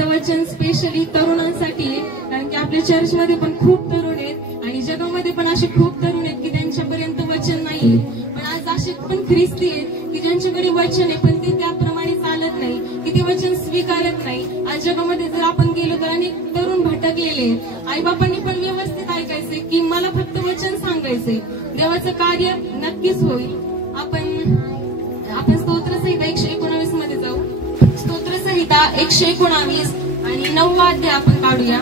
आजचं वचन स्पेशली तरुणांसाठी आहे, कारण की आपल्या चर्चमध्ये पण खूप तरुण आहेत आणि जगामध्ये पण असे खूप तरुण आहेत की त्यांच्यापर्यंत वचन नाही. पण आज असे पण ख्रिस्ती आहेत की ज्यांच्याकडे वचन आहे पण ते त्याप्रमाणे चालत नाही, की ते वचन स्वीकारत नाही. आज जगामध्ये जर आपण गेलो तर अनेक तरुण भटकलेले आहेत. आईबापांनी पण व्यवस्थित ऐकायचे की मला फक्त वचन सांगायचे, देवाचं कार्य नक्कीच होईल. आपण स्तोत्रसंहिता 119 मध्ये जाऊ. स्तोत्रसंहिता 119 आणि 9वा अध्याय आपण काढूया.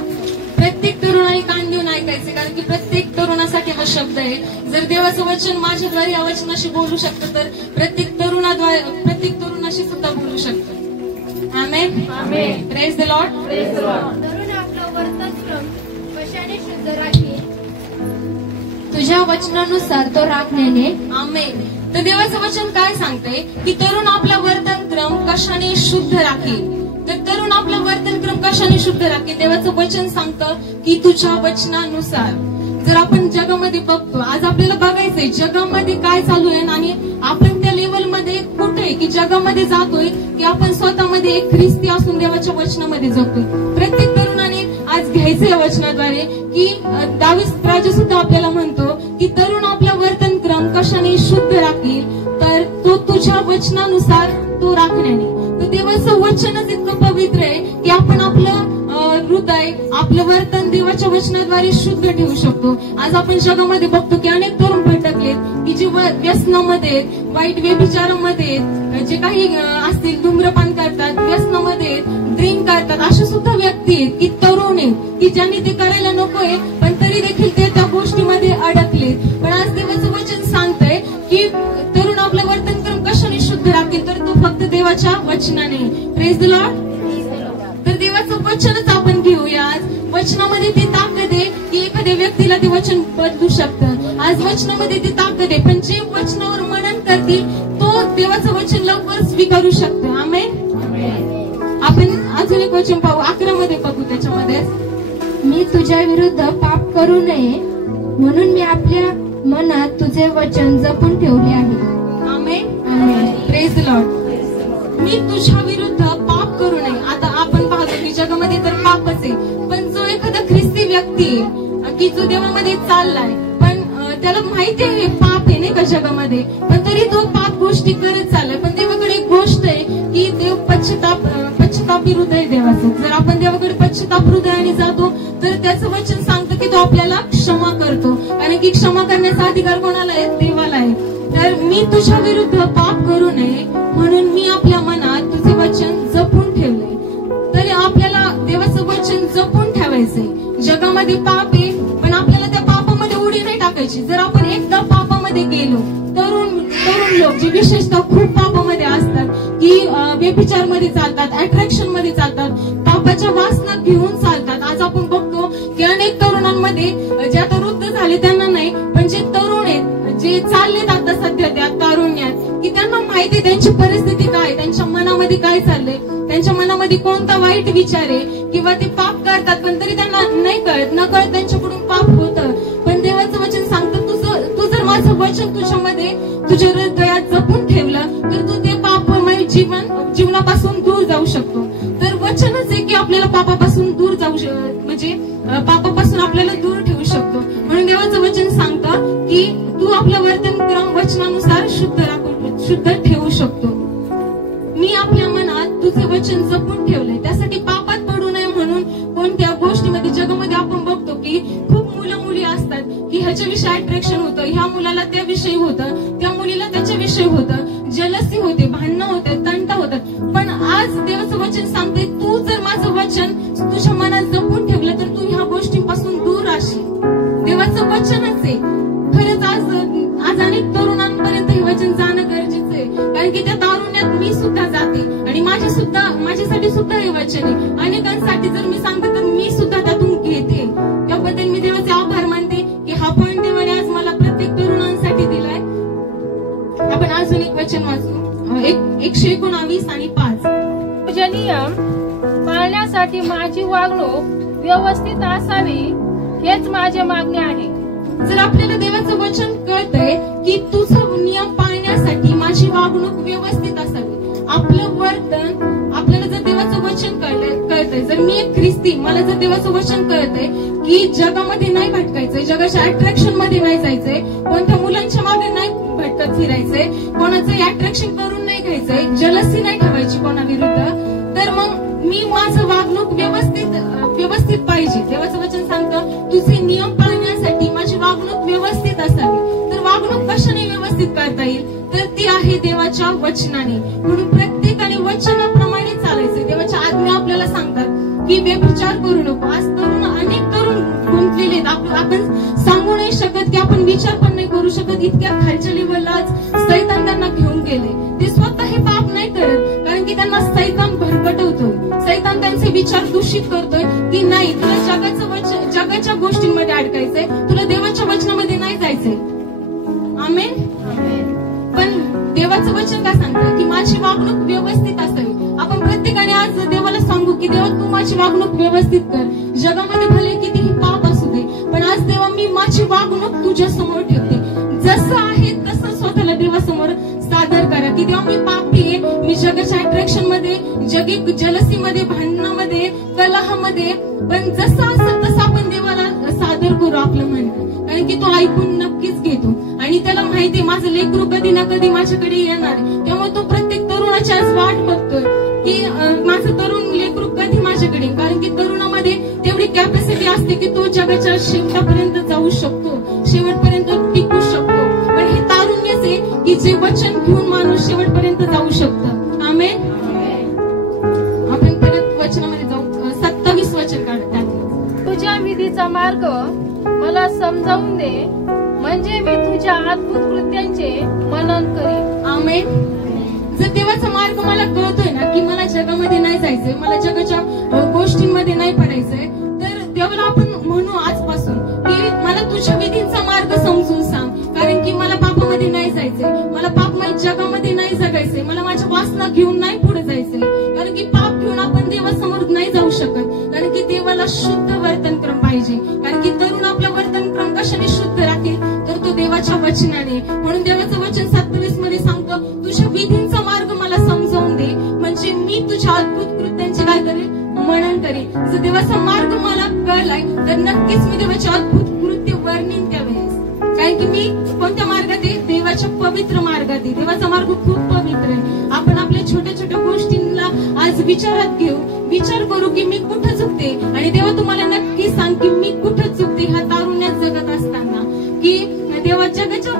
प्रत्येक तरुणाने कान देऊन ऐकायचे, कारण की प्रत्येक तरुणासाठी हा शब्द आहे. जर देवाचं वचन माझ्याद्वारे या वचनाशी बोलू शकतं तर प्रत्येक तरुणाशी सुद्धा बोलू शकतं. Amen. Amen. Praise the Lord. Praise the Lord. तरुण आपलं वर्तन कशाने शुद्ध राखील? तुझ्या वचनानुसार तो राखण्याने. आमेन. तर देवाचं वचन काय सांगतंय की तरुण आपला वर्तनक्रम कशाने शुद्ध राखील. तर तरुण आपला वर्तनक्रम कशाने शुद्ध राखील? देवाचं वचन सांगतं की तुझ्या वचनानुसार. जर आपण जगामध्ये बघतो, आज आपल्याला बघायचंय जगामध्ये काय चालू आहे आणि आपण त्या लेवलमध्ये कुठे की जगामध्ये जातोय की आपण स्वतःमध्ये एक ख्रिस्ती असून देवाच्या वचनामध्ये जगतोय. प्रत्येक तरुणाने आज घ्यायचंय वचनाद्वारे की दावीद राजा सुद्धा आपल्याला म्हणतो की तरुण आपला वर्तनक्रम कशाने शुद्ध राखील, तर तो तुझ्या वचनानुसार तो राखण्याने. तर देवाचं वचनच इतकं पवित्र आहे की आपण आपलं हृदय, आपलं वर्तन देवाच्या वचनाद्वारे शुद्ध ठेवू शकतो. आज आपण जगामध्ये बघतो की अनेक तरुण भटकलेत की जे व्यसनामध्ये, वाईट व्यभिचारामध्ये, जे काही असतील, धूम्रपान करतात, व्यसनामध्ये, ड्रिंक करतात, अशा सुद्धा व्यक्ती आहेत की तरुण आहेत की ज्यांनी ते करायला नकोय पण तरी देखील ते त्या गोष्टीमध्ये अडकलेत. पण आज देवाचं वचन सांगतंय की तरुण आपलं वर्तनक्रम कशाने शुद्ध राखील, तर तो फक्त देवाच्या वचनाने. Praise the Lord. तर देवाचं वचनच आपण घेऊया. आज वचनामध्ये ती ताकद आहे की एखाद्या व्यक्तीला ते वचन बदलू शकतं. आज वचनामध्ये ती ताकद आहे, पण जे वचनावर मनन करतील तो देवाचं वचन लवकर स्वीकारू शकतो. आमेन. आपण अजून एक वचन पाहू, 11 मध्ये बघू. त्याच्यामध्ये मी तुझ्या विरुद्ध पाप करू नये म्हणून मी आपल्या मनात तुझे वचन जपून ठेवले आहे. आमेन. Praise the Lord. मी तुझ्या विरुद्ध पाप करू नये. आता आपण पाहतो की जगामध्ये तर पापच आहे, पण जो एखादा ख्रिस्ती व्यक्ती आहे की जो देवामध्ये चाललाय पण त्याला माहिती आहे हे पाप आहे नाही का जगामध्ये, पण तरी तो पाप गोष्टी करत चाललाय. पण देवाकडे एक गोष्ट आहे की देव पश्चातापी हृदय देवाचं. जर आपण देवाकडे पश्चाताप हृदयाने जातो तर त्याचं वचन सांगतं की तो आपल्याला क्षमा करतो, कारण की क्षमा करण्याचा अधिकार कोणाला आहे? देवाला आहे. तर मी तुझ्या विरुद्ध पाप करू नये म्हणून मी आपल्या मनात तुझे वचन जपून ठेवले. तरी आपल्याला देवाचं वचन जपून ठेवायचंय. जगामध्ये पाप आहे पण आपल्याला त्या पापामध्ये उडी नाही टाकायची. जर आपण एकदा पापामध्ये गेलो, तरुण लोक जे विशेषतः खूप पापामध्ये असतात की व्यभिचार मध्ये चालतात, अट्रॅक्शन मध्ये चालतात, पापाच्या वासना घेऊन चालतात. आज आपण बघतो की अनेक तरुणांमध्ये जे आता वृद्ध झाले त्यांना नाही, पण जे तरुण आहेत, जे चाललेत आता सध्या त्या तारुण्यात, की त्यांना माहिती त्यांची परिस्थिती काय, त्यांच्या मनामध्ये काय चाललंय, त्यांच्या मनामध्ये कोणता वाईट विचार आहे किंवा ते पाप करतात पण तरी त्यांना नाही कळत, न कळत त्यांच्याकडून पाप होतं. पण देवाचं वचन सांगतं तू जर माझं वचन तुझ्यामध्ये, तुझ्या हृदयात जपून ठेवलं तर तू ते पापमय जीवनापासून दूर जाऊ शकतो. तर वचनच आहे की आपल्याला पापापासून दूर जाऊ म्हणजे पापापासून आपल्याला दूर ठेवू शकतो. म्हणून देवाचं वचन सांगतं की तू आपलं वर्तनक्रम वचनानुसार शुद्ध ठेवू शकतो. मी आपल्या मनात तुझे वचन जपून ठेवले. त्यासाठी पापात पडू नये म्हणून कोणत्या गोष्टीमध्ये जगामध्ये आपण बघतो की खूप मुलं मुली असतात की ह्याच्याविषयी अट्रॅक्शन होतं, ह्या मुलाला त्याविषयी होतं, त्या मुलीला त्याच्याविषयी होतं, जलसी होते, भांडणं होते, तंटा होतात. पण आज देवाचं वचन सांगते तू जर माझं वचन तुझ्या मनात जपून ठेवलं तर तू ह्या गोष्टींपासून दूर राहशील. देवाचं वचनच आहे. खरंच आज अनेक तरुणांपर्यंत हे वचन जाणं गरजेचं आहे, कारण की त्या तारुण्यात मी सुद्धा जाते आणि माझ्यासाठी सुद्धा हे वचन आहे. अनेकांसाठी जर मी सांगते तर मी सुद्धा त्यातून घेते. त्याबद्दल मी देवाचे आभार मानते की हा पॉईंट देवाने आज मला प्रत्येक तरुणांसाठी दिलाय. आपण अजून एक वचन वाचू, 119 आणि 5. तुझे नियम पाळण्यासाठी माझी वागणूक व्यवस्थित असावी हेच माझे मागणे आहे. जर आपल्याला देवाचं वचन कळतंय की तुझं नियम पाळण्यासाठी माझी वागणूक व्यवस्थित असावी, आपलं वर्तन, आपल्याला जर देवाचं वचन कळतंय कळतंय, जर मी एक ख्रिस्ती, मला जर देवाचं वचन कळतंय की जगामध्ये नाही भटकायचंय, जगाच्या अट्रॅक्शन मध्ये नाही जायचंय, कोणत्या मुलांच्या मागे नाही भटकत फिरायचंय, कोणाचं अट्रॅक्शन करून नाही घ्यायचंय, जलसी नाही ठेवायची कोणाविरुद्ध, तर मग मी माझं वागणूक व्यवस्थित पाहिजे. देवाचं वचन सांगतं तुझे नियम पाळण्यासाठी माझी वागणूक व्यवस्थित असावी. तर वागणूक कशाने व्यवस्थित करता येईल, तर ती आहे देवाच्या वचनाने. म्हणून प्रत्येकाने वचनाप्रमाणे चालायचं. देवाच्या आज्ञा आपल्याला सांगतात की व्यभिचार करू नको. आज अनेक तरुण गुंतलेले आहेत. आपण सांगू नाही शकत की आपण विचार पण नाही करू शकत, इतक्या खालच्या लेवलला आज सैतान त्यांना घेऊन गेले. ते स्वतः हे पाप नाही करत, कारण की त्यांना सैतान भरकटवतोय, सैतान त्यांचे विचार दूषित करतोय की नाही तुला जगाच्या गोष्टींमध्ये अडकायचंय, तुला देवाच्या वचनामध्ये नाही जायचंय. आमेन. पण देवाचं वचन काय सांगतं की माझी वागणूक व्यवस्थित असावी. आपण प्रत्येकाने आज देवाला सांगू की देवा तू माझी वागणूक व्यवस्थित कर. जगामध्ये भले कितीही पाप असू दे, पण आज देवा मी माझी वागणूक तुझ्या समोर ठेवते. जसं आहे तसं स्वतःला देवासमोर सादर करा की देवा मी पापी आहे, मी जगाच्या अट्रॅक्शन मध्ये, जगी जलसीमध्ये, भांडणामध्ये, कलहामध्ये, पण जसं असेल तसं आपण देवाला सादर करू आपलं म्हणणं, कारण की तो ऐकून नक्कीच घेतो. आणि त्याला माहिती माझं लेकरू कधी ना कधी माझ्याकडे येणार, त्यामुळे तो प्रत्येक तरुणाची आज वाट बघतोय की माझं तरुण लेकरू कधी माझ्याकडे, कारण की तरुणामध्ये तेवढी कॅपॅसिटी असते की तो जगाच्या शेवटापर्यंत जाऊ शकतो, शेवटपर्यंत टिकू शकतो. पण हे तारुण्यच आहे की जे वचन घेऊन माणूस शेवटपर्यंत जाऊ शकतं. आमेन. आपण परत वचनामध्ये जाऊ. 27 वचन काढतात. तुझ्या विधीचा मार्ग मला समजावून दे, म्हणजे मी तुझ्या अद्भुत कृत्यांचे मनन करीन. आमेन. जर देवाचा मार्ग मला कळतोय ना की मला जगामध्ये नाही जायचंय, मला जगाच्या गोष्टींमध्ये नाही पडायचंय, तर देवाला आपण म्हणू आजपासून की मला तुझ्या विधींचा मार्ग समजून सांग, कारण की मला पापामध्ये नाही जायचंय, मला पापमय जगामध्ये नाही जगायचंय, मला माझ्या वासना घेऊन नाही पुढे जायचंय, कारण की पाप घेऊन आपण देवासमोर नाही जाऊ शकत, कारण की देवाला शुद्ध वर्तनक्रम पाहिजे. कारण की तरुण आपला वर्तनक्रम कशाने शुद्ध राखेल, तर तो देवाच्या वचनाने. म्हणून देवाचं वचन 27 मध्ये सांगतो तुझ्या विधींचा मार्ग मला समजावून दे, म्हणजे मी तुझ्या अद्भुत कृत्यांचे काय करेल, मनन करेल. जर देवाचा मार्ग मला कळलाय तर नक्कीच मी देवाचे अद्भुत कृत्य वर्णीन त्यावेळेस, कारण की मी कोणत्या मार्गात आहे, देवाच्या पवित्र मार्गात आहे. देवाचा मार्ग खूप पवित्र आहे. आपण आपल्या छोट्या छोट्या गोष्टींना आज विचारात घेऊ, विचार करू की मी कुठं चुकते, आणि देवा तुम्हाला नक्की सांग की मी कुठं चुकते ह्या तारुण्यात जगत असताना, की देवा जगाच्या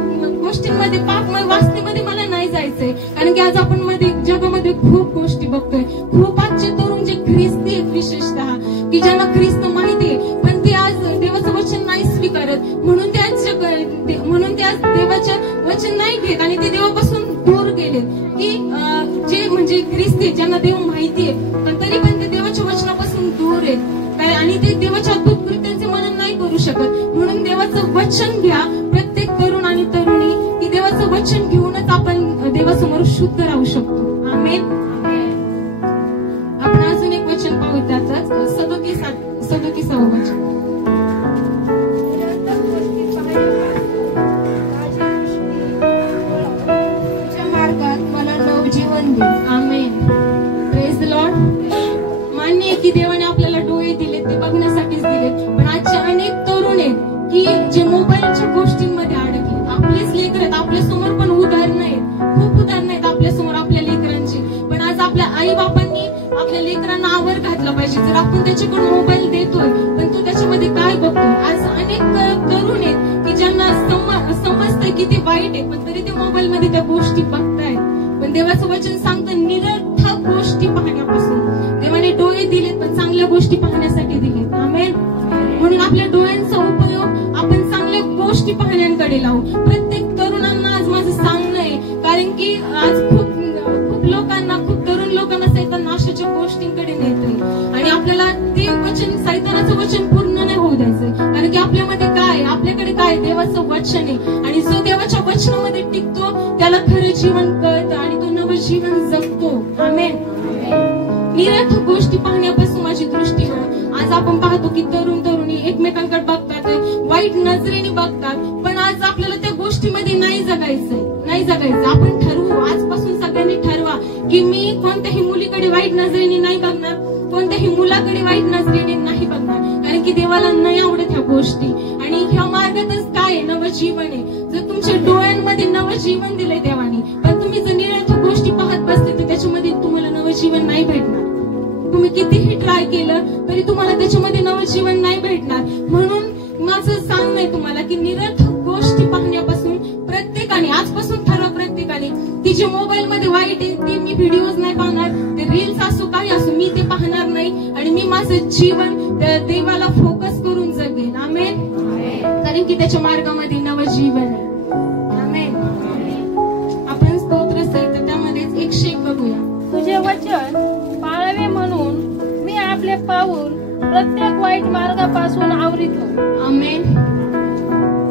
गोष्टींमध्ये, पापमय वासनेमध्ये मला नाही जायचंय. कारण की आज आपण जगामध्ये खूप गोष्टी बघतोय. खूप आजचे तरुण जे ख्रिस्ती आहेत विशेषतः, की ज्यांना ख्रिस्त माहिती आहे, पण ते आज देवाचं वचन नाही स्वीकारत, म्हणून ते आज देवाचं वचन नाही घेत आणि ते देवापासून दूर गेलेत. की जे म्हणजे ख्रिस्ती ज्यांना देव माहिती आहे, पण तरी पण ते देवाच्या वचनापासून दूर आहेत आणि ते देवाच्या अद्भुत कृत्यांचे मनन नाही करू शकत. म्हणून देवाचं वचन घ्या प्रत्येक तरुण आणि तरुणी, की देवाचं वचन घेऊनच आपण देवासमोर शुद्ध राहू शकतो. आमेन. आपण अजून एक वचन पाहू, त्यातच 37 वचन. तुझ्या मार्गात मला नवजीवन दे. आमेन. Praise the Lord. मान्य आहे की देवाने आपल्याला डोळे दिले, ते बघण्यासाठीच दिले, पण आजचे अनेक तरुण आहेत की जे मोबाईलच्या गोष्टींमध्ये अडकले. आपलेच लेकर आहेत, आपल्या समोर पण उदाहरणं आहेत, खूप उदाहरणं आहेत आपल्या समोर आपल्या लेकरांची. पण आज आपल्या आई बापांनी आपल्या लेकरांना आवर घातला पाहिजे. जर आपण त्याच्याकडून मोबाईल देतोय, पण तो त्याच्यामध्ये काय बघतोय. आज अनेक तरुण आहेत की ज्यांना समजतंय की ते वाईट आहे, पण तरी ते मोबाईल मध्ये त्या गोष्टी बघतायत. पण देवाचं वचन सांगतं निरर्थक गोष्टी पाहण्यापासून. देवाने डोळे दिलेत, पण चांगल्या गोष्टी पाहण्यासाठी दिलेत. आमेन. म्हणून आपल्या डोळ्यांचा उपयोग आपण चांगल्या गोष्टी पाहण्याकडे लावू. प्रत्येक तरुणांना आज माझं सांगणं आहे, कारण की आज खूप लोकांना, खूप तरुण लोकांना सैतान नाशाच्या गोष्टींकडे नेतोय, आणि आपल्याला ते वचन, सैतानाचं वचन पूर्ण नाही होऊ द्यायचंय. कारण की आपल्यामध्ये काय, आपल्याकडे काय, देवाचं वचन आहे, आणि जो देवाच्या वचनामध्ये टिकतो त्याला खरं जीवन कळतं आणि तो नवं जीवन जगतो. आमेन. निरर्थक गोष्टी पाहण्यापासून माझी दृष्टी हो. आज आपण पाहतो की तरुण तरुणी एकमेकांकडे बघतात, वाईट नजरेने बघतात, पण आज आपल्याला त्या गोष्टीमध्ये नाही जगायचं. आपण ठरवू, आजपासून सगळ्यांनी ठरवा की मी कोणत्याही मुलीकडे वाईट नजरेने नाही बघणार, कोणत्याही मुलाकडे वाईट नजरेने नाही बघणार, कारण की देवाला नाही आवडत ह्या गोष्टी. आणि ह्या मार्गातच काय आहे, नवं जीवन आहे. जर तुमच्या डोळ्यांमध्ये नवं जीवन दिलंय देवाने, पण तुम्ही जर निरर्थक गोष्टी पाहत बसले तर त्याच्यामध्ये तुम्हाला नवं जीवन नाही भेटणार. तुम्ही कितीही ट्राय केलं तरी तुम्हाला त्याच्यामध्ये नवं जीवन नाही भेटणार. म्हणून माझं सांगणं आहे तुम्हाला की निरर्थक गोष्टी पाहण्यापासून प्रत्येकाने आजपासून ठरवा, प्रत्येकाने की जे मोबाईल मध्ये वाईट आहे ते मी व्हिडिओज नाही पाहणार, ते रील्स असो काही असो मी ते पाहणार नाही, आणि मी माझं जीवन त्या देवाला फोकस करून जगेन. आमेन. कारण की त्याच्या मार्गामध्ये नवं जीवन आहे. आमेन. आपण स्तोत्र सहित त्यामध्येच 101 बघूया. तुझे वचन पाळावे म्हणून मी आपले पाऊल प्रत्येक वाईट मार्गापासून आवरितो. आमेन.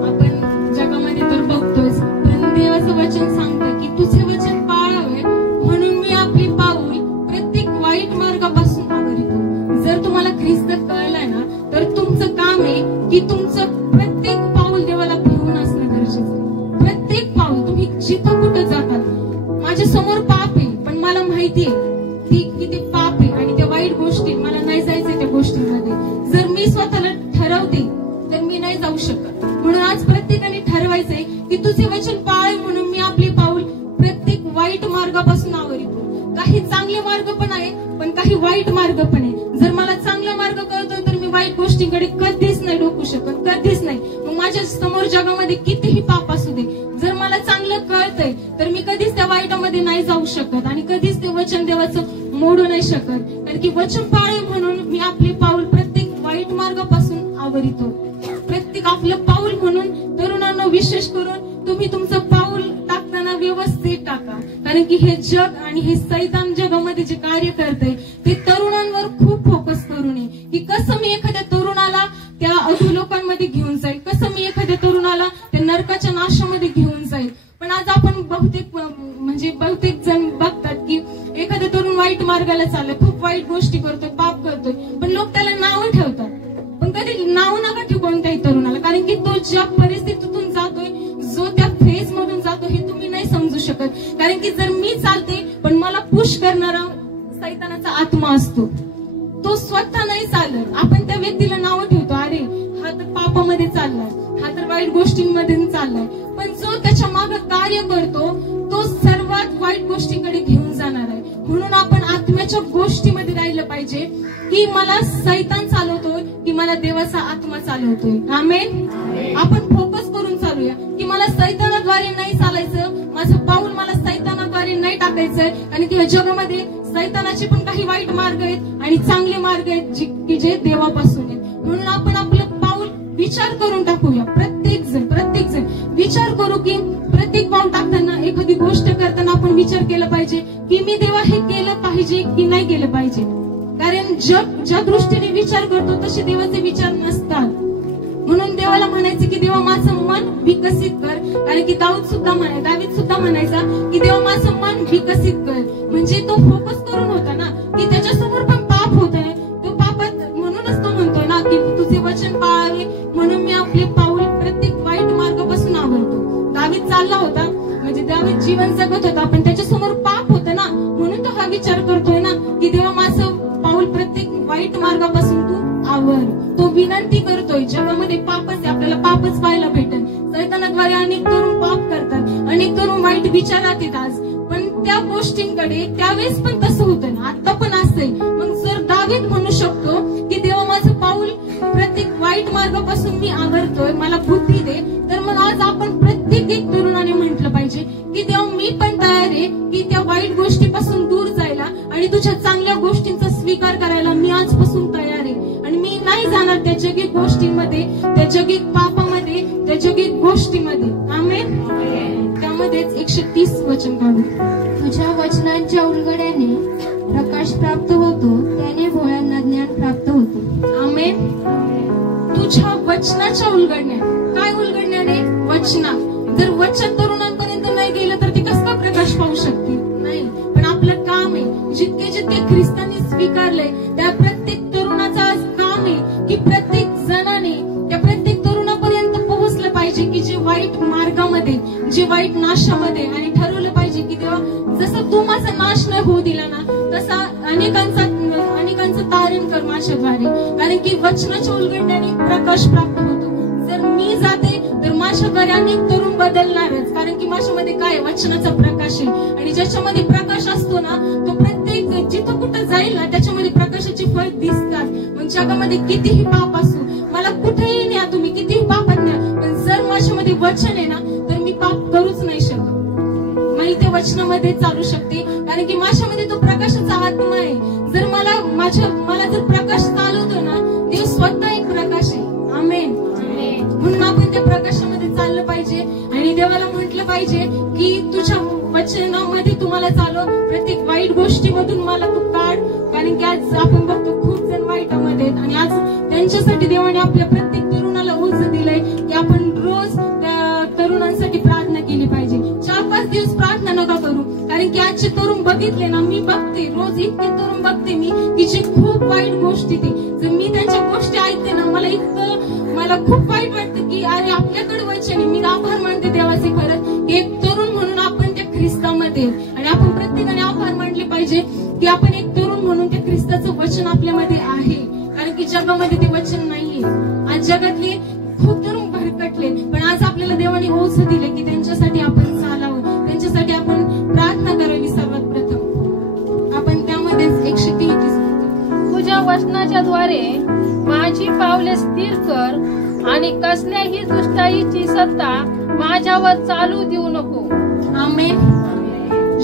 आपण जगामध्ये तर बघतोच, पण देवाचं वचन सांगतं की तुझे वचन पाळावे म्हणून मी आपली पाऊल प्रत्येक वाईट मार्गापासून आवरितो. जर तुम्हाला ख्रिस्त कळलाय ना, तर तुमचं काम आहे की तुमचं प्रत्येक पाऊल देवाला भिवून असणं गरजेचं. प्रत्येक पाऊल तुम्ही जिथं कुठं जातात, माझ्या समोर पाप आहे पण मला माहितीये की ते पाप आहे आणि त्या वाईट गोष्टी मला नाही जायचंय त्या गोष्टींमध्ये. जर मी स्वतःला ठरवते तर मी नाही जाऊ शकत. म्हणून आज प्रत्येकाने ठरवायचंय की तुझे वचन पाळ म्हणून मी आपले पाऊल प्रत्येक वाईट मार्गापासून आवरितो. काही चांगले मार्ग पण आहे पण काही वाईट मार्ग पण आहे. जर मला चांगला मार्ग कळतोय तर मी वाईट गोष्टींकडे कधीच नाही डोकू शकत, कधीच नाही. मग माझ्या समोर जगामध्ये कितीही पाप असू दे, जर मला चांगलं कळतंय तर मी कधीच त्या वाईटामध्ये नाही जाऊ शकत आणि कधीच ते वचन देवाचं मोडू नाही शकत. कारण की वचन पाळे म्हणून मी आपले पाऊल प्रत्येक वाईट मार्गापासून आवरितो. प्रत्येक आपलं पाऊल म्हणून तरुणांना विशेष करून तुम्ही तुमचं पाऊल टाकताना व्यवस्थित टाका. कारण की हे जग आणि हे सैतान जगामध्ये जे कार्य करते ते तरुणांवर खूप फोकस करू नये, की कसं मी एखाद्या तरुणाला त्या अधोलोकांमध्ये घेऊन जाईल, कसं मी एखाद्या तरुणाला त्या नरकाच्या नाशामध्ये घेऊन जाईल. पण आज आपण बहुतेक जण बघतात की एखादा तरुण वाईट मार्गाला चाललाय, खूप वाईट गोष्टी करतोय, पाप करतोय, पण लोक त्याला नावं ठेवतात. पण कधी नाव नका ठेवू कोणत्याही तरुणाला, कारण की तो ज्या परिस्थितीतून जातोय, जो त्या फेज मधून जातो हे तुम्ही नाही समजू शकत. कारण की जर मी चालते पण मला पुश करणारा सैतानाचा आत्मा असतो, तो स्वतः नाही चालत. आपण त्या व्यक्तीला नावं ठेवतो, अरे हा तर पापामध्ये चाललाय, हा तर वाईट गोष्टींमध्ये चाललाय. पण जो त्याच्या मागे कार्य करतो तो सर्वात वाईट गोष्टीकडे घेऊन जाणार आहे. म्हणून आपण आत्म्याच्या गोष्टीमध्ये राहिलं पाहिजे की मला सैतान चालवतोय की मला देवाचा आत्मा चालवतोय. आमेन. आपण फोकस करून चालूया की मला सैतानाद्वारे नाही चालायचं, माझं पाऊल मला सैतानाद्वारे नाही टाकायचंय. आणि किंवा जगामध्ये सैतानाचे पण काही वाईट मार्ग आहेत आणि चांगले मार्ग आहेत की जे देवापासून आहेत. म्हणून आपण आपलं पाऊल विचार करून टाकूया. प्रत्येक जण विचार करू की प्रत्येक पाऊल टाकताना, एखादी गोष्ट करताना आपण विचार केला पाहिजे की मी देवा हे केलं पाहिजे की नाही केलं पाहिजे. कारण जग ज्या दृष्टीने विचार करतो तसे देवाचे विचार नसतात. म्हणून देवाला म्हणायचं की देवा माझं मन विकसित कर. कारण की दावीद सुद्धा म्हणायचा की देवा माझं मन विकसित कर. म्हणजे तो फोकस करून होता ना की त्याच्यासमोर पण पाप होतंय, तो पापात, म्हणूनच तो म्हणतोय ना की तुझे वचन पाळावे म्हणून मी आपले पाऊल प्रत्येक वाईट मार्गापासून आवरतो. दावीद चालला होता, म्हणजे दावीद जीवन जगत होता, पण त्याच्यासमोर पाप होतं ना, म्हणून तो हा विचार करतोय ना की देवा माझं पाऊल प्रत्येक वाईट मार्गापासून तू आवर. तो विनंती करतोय. जगामध्ये पापच आहे, आपल्याला पापच पाहायला भेटेल. सैतानाद्वारे अनेक तरुण पाप करतात, अनेक तरुण वाईट विचारात येत आज. पण त्या गोष्टींकडे त्यावेळेस पण तसं होतं ना, आता पण असंय. मग जर दावीद म्हणू शकतो की देवा माझं पाऊल प्रत्येक वाईट मार्गापासून मी आवरतोय, मला बुद्धी दे, तर मग आज आपण प्रत्येक एक तरुणाने म्हटलं पाहिजे की देवा मी पण तयार आहे की त्या वाईट गोष्टीपासून दूर जायला आणि तुझ्या चांगल्या गोष्टींचा स्वीकार करायला मी आजपासून तयार आहे. आणि मी नाही जाणार त्या जगिक गोष्टींमध्ये, त्या जगिक पापामध्ये, त्या जगिक गोष्टीमध्ये. आमेन. त्यामध्येच 130 वचन काढू. तुझ्या वचनांच्या उलगड्याने प्रकाश प्राप्त होतो, त्याने भोळ्यांना ज्ञान प्राप्त होतो. आमेन. तुझ्या वचनाच्या उलगडण्या, काय उलगडण्याने? वचना. जर वचन तरुणांपर्यंत नाही गेलं तर ते कसं प्रकाश पाहू शकतील? नाही. पण आपलं काम आहे, जितके ख्रिस्तांनी स्वीकारलंय त्या प्रत्येक तरुणाचं आज काम आहे की प्रत्येक जणाने त्या प्रत्येक तरुणापर्यंत पोहोचलं पाहिजे की जे वाईट मार्गामध्ये, जे वाईट नाशामध्ये, आणि ठरवलं पाहिजे की देवा जसं तू माझा नाश नाही होऊ दिला ना, तसा अनेकांचा माझ्याद्वारे, कारण की वचनाच्या उलगडण्याने प्रकाश प्राप्त होतो. जर मी जाते तर माझ्याद्वारे अनेक तरुण बदलणारच, कारण की माझ्यामध्ये काय वचनाचा प्रकाश आहे. आणि ज्याच्यामध्ये प्रकाश असतो ना, तो प्रत्येक जिथं कुठं जाईल ना त्याच्यामध्ये प्रकाशाची फळ दिसतात. मग जगामध्ये कितीही पाप असो, मला कुठेही न्या, तुम्ही कितीही पापात न्या, पण जर माझ्यामध्ये वचन आहे ना तर मी पाप करूच नाही शकत. मी त्या वचनामध्ये चालू शकते, कारण की माझ्यामध्ये तो प्रकाशाचा आत्मा आहे. जर मला जर प्रकाश चालवतो ना, देव स्वतः एक प्रकाश आहे. आमेन. म्हणून आपण त्या प्रकाशामध्ये चाललं पाहिजे आणि देवाला म्हटलं पाहिजे की तुझ्या वचनामध्ये तुम्हाला चालव, प्रत्येक वाईट गोष्टीमधून मला तू काढ. कारण की आज आपण बघतो खूप जण वाईटामध्ये आहेत आणि आज त्यांच्यासाठी देवाने आपल्या प्रत्येक तरुणाला ओझ दिलंय की आपण रोज त्या तरुणांसाठी प्रार्थना केली पाहिजे. 4-5 दिवस प्रार्थना नका करू, कारण की आजचे तरुण बघितले ना, मी बघते रोज इतके तरुण बघते मी की जे खूप वाईट गोष्टी ते, जर मी त्यांच्या गोष्टी ऐकते ना, मला खूप वाईट वाटतं की अरे आपल्याकडे वचन आहे. मी आभार मानते देवाचे खरंच, एक तरुण म्हणून आपण त्या ख्रिस्तामध्ये, आणि आपण प्रत्येकाने आभार मानले पाहिजे की आपण एक तरुण म्हणून त्या ख्रिस्ताचं वचन आपल्यामध्ये आहे. कारण की जगामध्ये ते वचन नाहीये. आज जगातले खूप तरुण भरकटले, पण आज आपल्याला देवाने ओझ दिले की त्यांच्यासाठी आपण चालावं, त्यांच्यासाठी आपण प्रार्थना करावी. सर्वात प्रथम आपण त्यामध्येच 133 तुझ्या वचनाच्या द्वारे माझी पावले स्थिर कर आणि कसल्याही दुष्टाईची सत्ता माझ्यावर चालू देऊ नको. आमेन.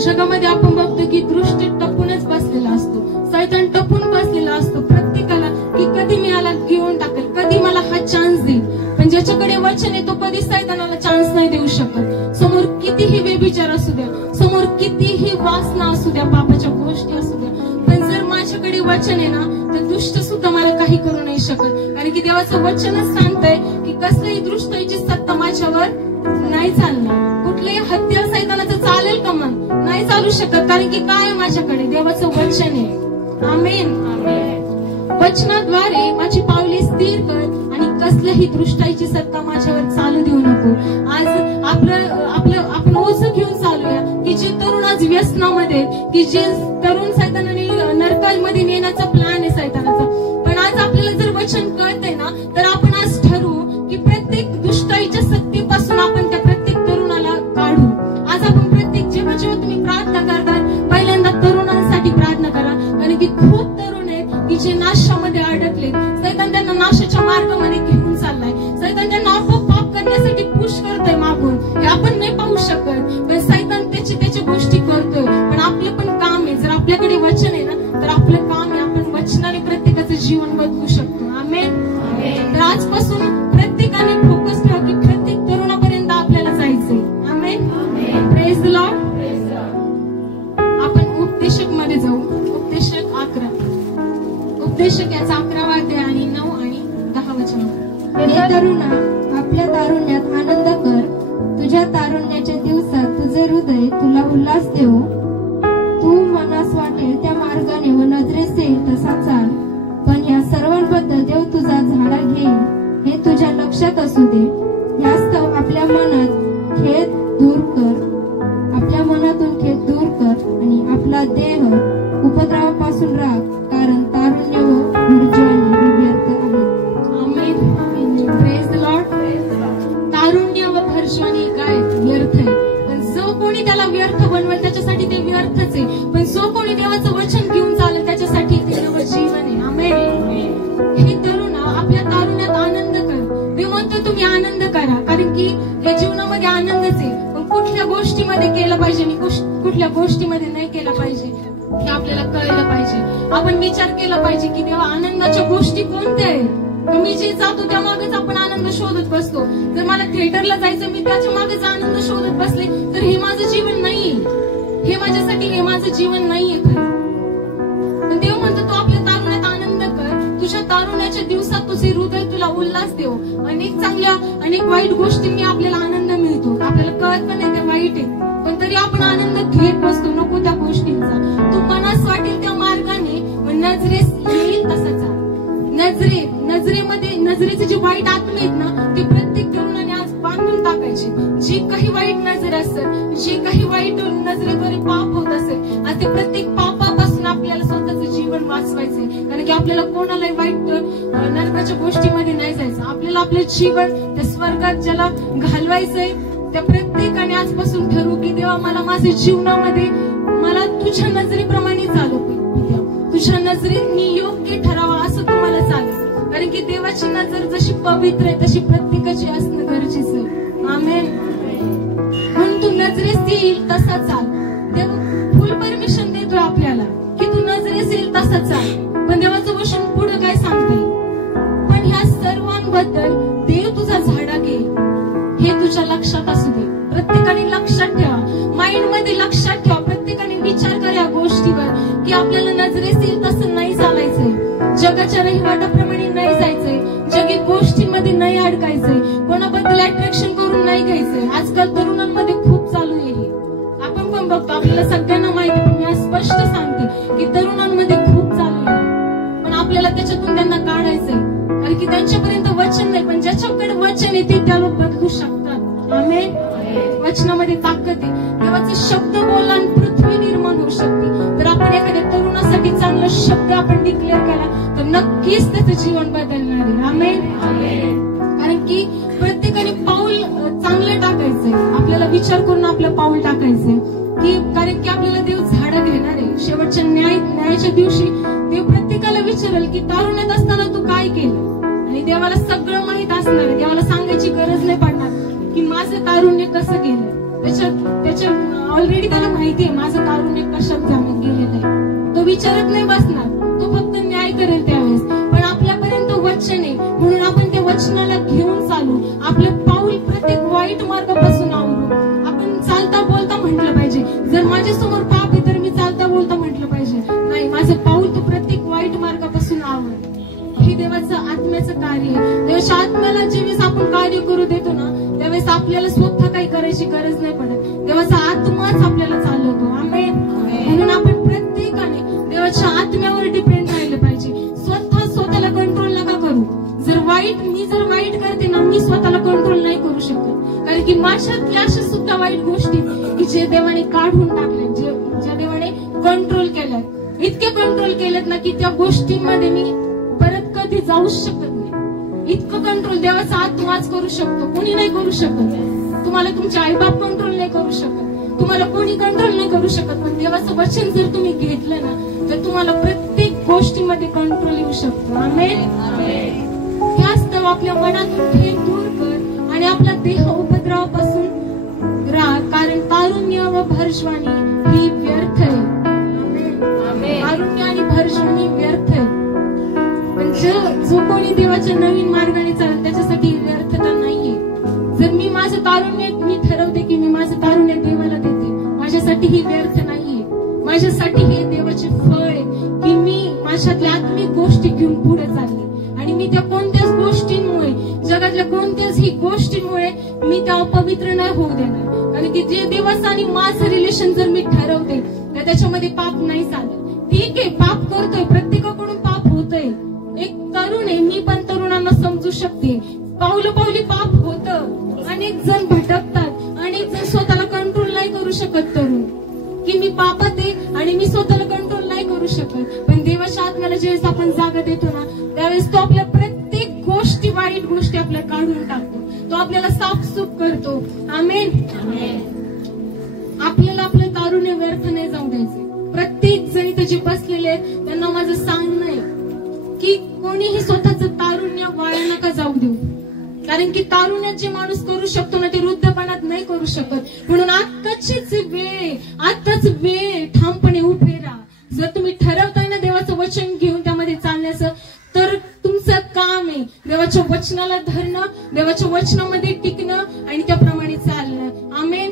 जगामध्ये आपण बघतो की दृष्टी टपूनच बसलेला असतो, सैतान टपून बसलेला असतो प्रत्येकाला की कधी मी याला घेऊन टाकेल, कधी मला हा चान्स देईल. पण ज्याच्याकडे वचन आहे तो कधी सैतानाला चान्स नाही देऊ शकत. समोर कितीही व्यभिचार असू द्या, समोर कितीही वासना असू द्या, पापाच्या गोष्टी असू द्या, पण जर माझ्याकडे वचन आहे ना तर दुष्ट सुद्धा मला काही करू नाही शकत. कारण की देवाचं वचनच सांगतंय की कसल्याही दृष्टीची सत्ता माझ्यावर नाही चालणार. कुठल्याही हत्यार सैतानाचं चालेल का मग? नाही चालू शकत, कारण की काय आहे माझ्याकडे देवाचं वचन आहे. आमेन. वचनाद्वारे माझी पावले स्थिर कर आणि कसल्याही दृष्टाईची सत्ता माझ्यावर चालू देऊ नको. आज आपण ओझ घेऊन चालूया की जे तरुण आज व्यसनामध्ये, की जे तरुण सैतानाने नरकामध्ये नेण्याचा प्लॅन आहे सैतानाचा. पण आज आपल्याला जर वचन कळतंय ना तर आपण आज ठरवू की प्रत्येक दुष्टाईच्या सत्तेपासून आपण त्या प्रत्येक तरुणाला काढू. आज आपण प्रत्येक जेव्हा तुम्ही प्रार्थना करता, पहिल्यांदा तरुणांसाठी प्रार्थना करा, कारण की खूप तरुण आहेत की जे नाशामध्ये अडकले. सैतान त्यांना नाशाच्या मार्गामध्ये घेऊन चाललाय. सैतान त्यांना आपोआप पाप करण्यासाठी पुश करतोय मागून, हे आपण नाही पाहू शकत, पण सैतान त्याच्या गोष्टी करतोय. पण आपलं पण काम आहे, जर आपल्याकडे वचन आहे ना तर आपलं काम आहे, आपण वचनाने प्रत्येकाचं जीवन बदलू शकतो. आमेन. तर आजपासून प्रत्येकाने फोकस ठेवा की प्रत्येक तरुणापर्यंत आपल्याला जायचंय. आमेन. Praise the Lord. आपण उपदेशक मध्ये जाऊ. उपदेशक 11, उपदेशक याचा 11वा अध्याय आणि 9 आणि 10 वचन. हे तरुणा, आपल्या तारुण्यात आनंद कर. तुझ्या तारुण्याच्या दिवसात तुझे हृदय तुला उल्हास देऊ. तू मनास वाटेल त्या मार्गाने व नजरेस येईल तसा चाल. पण या सर्वांबद्दल देव तुझा झाडा घेईल हे तुझ्या लक्षात असू दे. यास्तव आपल्या मनात खेद दूर कर, आपल्या मनातून खेद दूर कर आणि आपला देह उपद्रवापासून राख, कारण तारुण्य व ऊर्जाने व्यर्थ आहे. आमेन. Praise the Lord. तारुण्य व भरजवानी काय व्यर्थ आहे, पण जो कोणी त्याला व्यर्थ बनवेल त्याच्यासाठी ते व्यर्थच आहे. पण जो कोणी देवाचं वचन घेऊन चालेल त्याच्यासाठी ते नवं जीवन आहे. आमेन. हे तरुण आपल्या तारुण्यात आनंद कर. देव म्हणतो तुम्ही आनंद करा, कारण की या जीवनामध्ये आनंदच आहे. पण कुठल्या गोष्टीमध्ये केलं पाहिजे आणि कुठल्या गोष्टीमध्ये नाही केलं पाहिजे हे आपल्याला कळलं पाहिजे. आपण विचार केला पाहिजे की तेव्हा आनंदाच्या गोष्टी कोणत्या आहेत. मी जे जातो त्या मागेच आपण आनंद शोधत बसतो. जर मला थिएटरला जायचं, मी त्याच्या मागेच आनंद शोधत बसले तर हे माझं जीवन नाहीये. हे माझ्यासाठी हे माझं जीवन नाहीये खरं. पण देव म्हणतो तू आपल्या तारुण्यात आनंद कर. तुझ्या तारुण्याच्या दिवसात तुझे हृदय तुला उल्हास देव. अनेक वाईट गोष्टींनी आपल्याला आनंद मिळतो, आपल्याला कळत पण नाही त्या वाईट आहे, पण तरी आपण आनंद घेत बसतो नको त्या गोष्टींचा. तू मनास वाटेल त्या मार्गाने नजरेस येईल तसा चाल. नजरेचे जे वाईट आत्मे आहेत ना ते प्रत्येक तरुणाने आज बांधून टाकायचे. जे काही वाईट नजर असेल, जे काही वाईट नजरेद्वारे पाप होत असेल, आज ते प्रत्येक पापापासून आपल्याला स्वतःचं जीवन वाचवायचं. बसवायचंय, कारण की आपल्याला कोणालाही वाईट नरकाच्या गोष्टीमध्ये नाही जायचं. आपल्याला आपलं जीवन त्या स्वर्गात ज्याला घालवायचंय त्या प्रत्येकाने आजपासून ठरवू की देवा मला माझ्या जीवनामध्ये मला तुझ्या नजरेप्रमाणे चालू, तुझ्या नजरेत मी योग्य ठरावा असं तुम्हाला चालेल. कारण की देवाची नजर जशी पवित्र आहे तशी प्रत्येकाची असणं गरजेचं आहे. आमेन. म्हणून तू नजरेस येईल तसा चाल. देव फुल परमिशन देतोय आपल्याला की तू नजरेस येईल तसा चाल. पण देवाचं वचन पुढे काय सांगते, पण ह्या सर्वांबद्दल देव तुझा झाडा घेईल हे तुझ्या लक्षात असू दे. प्रत्येकाने लक्षात ठेवा, माइंड मध्ये लक्षात ठेवा, प्रत्येकाने विचार कर या गोष्टीवर की आपल्याला नजरेस येईल तसं नाही चालायचंय, जगाच्या रहिवाटाप्रमाणे नाही जायचंय, जगी गोष्टींमध्ये नाही अडकायचंय, कोणाबद्दल अट्रॅक्शन करून नाही घ्यायचंय. आजकाल तरुणांमध्ये खूप चालू आहे, आपण पण बघतो, आपल्याला सगळ्यांना माहिती आहे. मी आज स्पष्ट सांगते की तरुणांमध्ये खूप चालू आहे, पण आपल्याला त्याच्यातून त्यांना काढायचंय. कारण की त्यांच्यापर्यंत वचन नाही, पण ज्याच्याकडे वचन येते त्या लोक बदलू शकतात. आमेन. वचनामध्ये ताकद आहे. देवाचा शब्द बोलला आणि पृथ्वी निर्माण होऊ शकते. तर आपण एखाद्या तरुणासाठी चांगला शब्द आपण डिक्लेअर केला तर नक्कीच त्याचं जीवन बदलणार आहे. आमेन. कारण की प्रत्येकाने पाऊल चांगलं टाकायचंय, आपल्याला विचार करून आपलं पाऊल टाकायचंय की कारण की आपल्याला देव झाडं घेणार आहे. शेवटच्या न्यायाच्या दिवशी देव प्रत्येकाला विचारेल की तारुण्यात असताना तू काय केलं, आणि देवाला सगळं माहित असणार आहे. देवाला सांगायची गरज नाही पडणार की माझं तारुण्य कसं गेलं. त्याच्या ऑलरेडी त्याला माहिती आहे माझं तारुण्य कशात गेलेलं आहे. तो विचारत नाही बसणार, तो फक्त न्याय करेल त्यावेळेस. पण आपल्यापर्यंत वचन आहे म्हणून आपण त्या वचनाला घेऊन चालू, आपलं पाऊल प्रत्येक वाईट मार्गापासून आवरू. आपण चालता बोलता म्हटलं पाहिजे, जर माझ्यासमोर पाप आहे तर मी चालता बोलता म्हटलं पाहिजे, नाही माझं पाऊल तू प्रत्येक वाईट मार्गापासून आवर. हे देवाचं आत्म्याचं कार्य आहे. देवाच्या आत्म्याला ज्यावेळेस आपण कार्य करू देतो ना त्यावेळेस आपल्याला स्वतः काही करायची गरज नाही पडत, देवाचा आत्माच आपल्याला चालवतो. आमेन. म्हणून आपण प्रत्येकाने देवाच्या आत्म्यावर डिपेंड राहिलं पाहिजे. स्वतःला कंट्रोल नका करू. मी जर वाईट करते ना मी स्वतःला कंट्रोल नाही करू शकत, कारण की माझ्यातल्या अशा सुद्धा वाईट गोष्टी की जे देवाने काढून टाकले, ज्या देवाने कंट्रोल केल्यात, इतके कंट्रोल केलेत ना की त्या गोष्टींमध्ये मी परत कधी जाऊच शकत नाही. इतकं कंट्रोल देवाचा आत्माच करू शकतो, कोणी नाही करू शकत. तुम्हाला तुमचे आईबाप कंट्रोल नाही करू शकत, तुम्हाला कोणी कंट्रोल नाही करू शकत. पण देवाचं वचन जर तुम्ही घेतलं ना तर तुम्हाला प्रत्येक गोष्टीमध्ये कंट्रोल येऊ शकतो. आमेन. ह्याच आपल्या मनातून खेळ दूर कर आणि आपला देह उपद्रवापासून राहा, कारण तारुण्य व भरजवानी ही व्यर्थ आहे. तारुण्य आणि भरजवानी व्यर्थ आहे. पण जो कोणी देवाच्या नवीन मार्गाने चालेल त्याच्यासाठी व्यर्थता नाहीये. जर मी माझं तारुण्य मी ठरवते की मी माझं तारुण्य देवाला देते, माझ्यासाठी ही व्यर्थ नाहीये. माझ्यासाठी हे देवाचे फळ आहे की मी माझ्यातल्या आत्मिक गोष्टी घेऊन पुढे चालले आणि मी त्या कोणत्याच गोष्टींमुळे, जगातल्या कोणत्याच ही गोष्टींमुळे मी त्या अपवित्र नाही होऊ देणार. कारण की जे देवाचं आणि माझं रिलेशन जर मी ठरवते तर त्याच्यामध्ये पाप नाही चालत. ठीक आहे, पाप करतोय, प्रत्येकाकडून पाप होतंय. एक तरुण आहे, मी पण तरुणांना समजू शकते. पावली पाप होतं, अनेक जण भटकतात, अनेक जण स्वतःला कंट्रोल नाही करू शकत. तरुण की मी पापात आहे आणि मी स्वतःला कंट्रोल नाही करू शकत. पण देवाच्या आत्म्याला ज्यावेळेस आपण जागा देतो ना त्यावेळेस तो आपल्या प्रत्येक गोष्टी, वाईट गोष्टी आपल्याला काढून टाकतो, तो आपल्याला साफसूफ करतो. आमेन. आपल्याला आपलं तारुण्य व्यर्थ नाही जाऊ द्यायचं. प्रत्येक जण इथे जे बसलेले आहेत त्यांना माझं सांगणं आहे की कोणीही स्वतःचं तारुण्य वाया नका जाऊ देऊ. कारण की तारुण्यात जे माणूस करू शकतो ना ते वृद्धपणात नाही करू शकत. म्हणून आत्ताचीच वेळ, आत्ताच वेळ ठामपणे उभे राहा. जर तुम्ही ठरवताय ना देवाचं वचन घेऊन त्यामध्ये चालण्याचं तर तुमचं काम आहे देवाच्या वचनाला धरणं, देवाच्या वचनामध्ये टिकणं आणि त्याप्रमाणे चालणं. आमेन.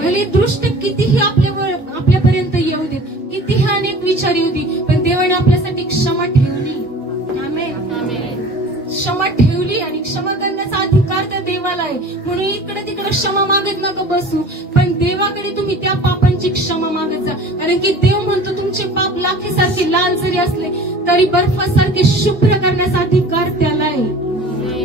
भले दृष्ट कितीही आपल्यापर्यंत येऊ देत, कितीही अनेक विचार येऊ दे, पण देवाने आपल्यासाठी क्षमा ठेवली. आमेन. क्षमा ठेवली आणि क्षमा करण्याचा अधिकार त्या देवाला आहे. म्हणून इकडे तिकडे क्षमा मागत नका बसू, पण देवाकडे तुम्ही त्या पापांची क्षमा मागत जा. कारण की देव म्हणतो तुमचे पाप लाखेसारखे लाल जरी असले तरी बर्फासारखे शुभ्र करण्याचा अधिकार त्याला आहे.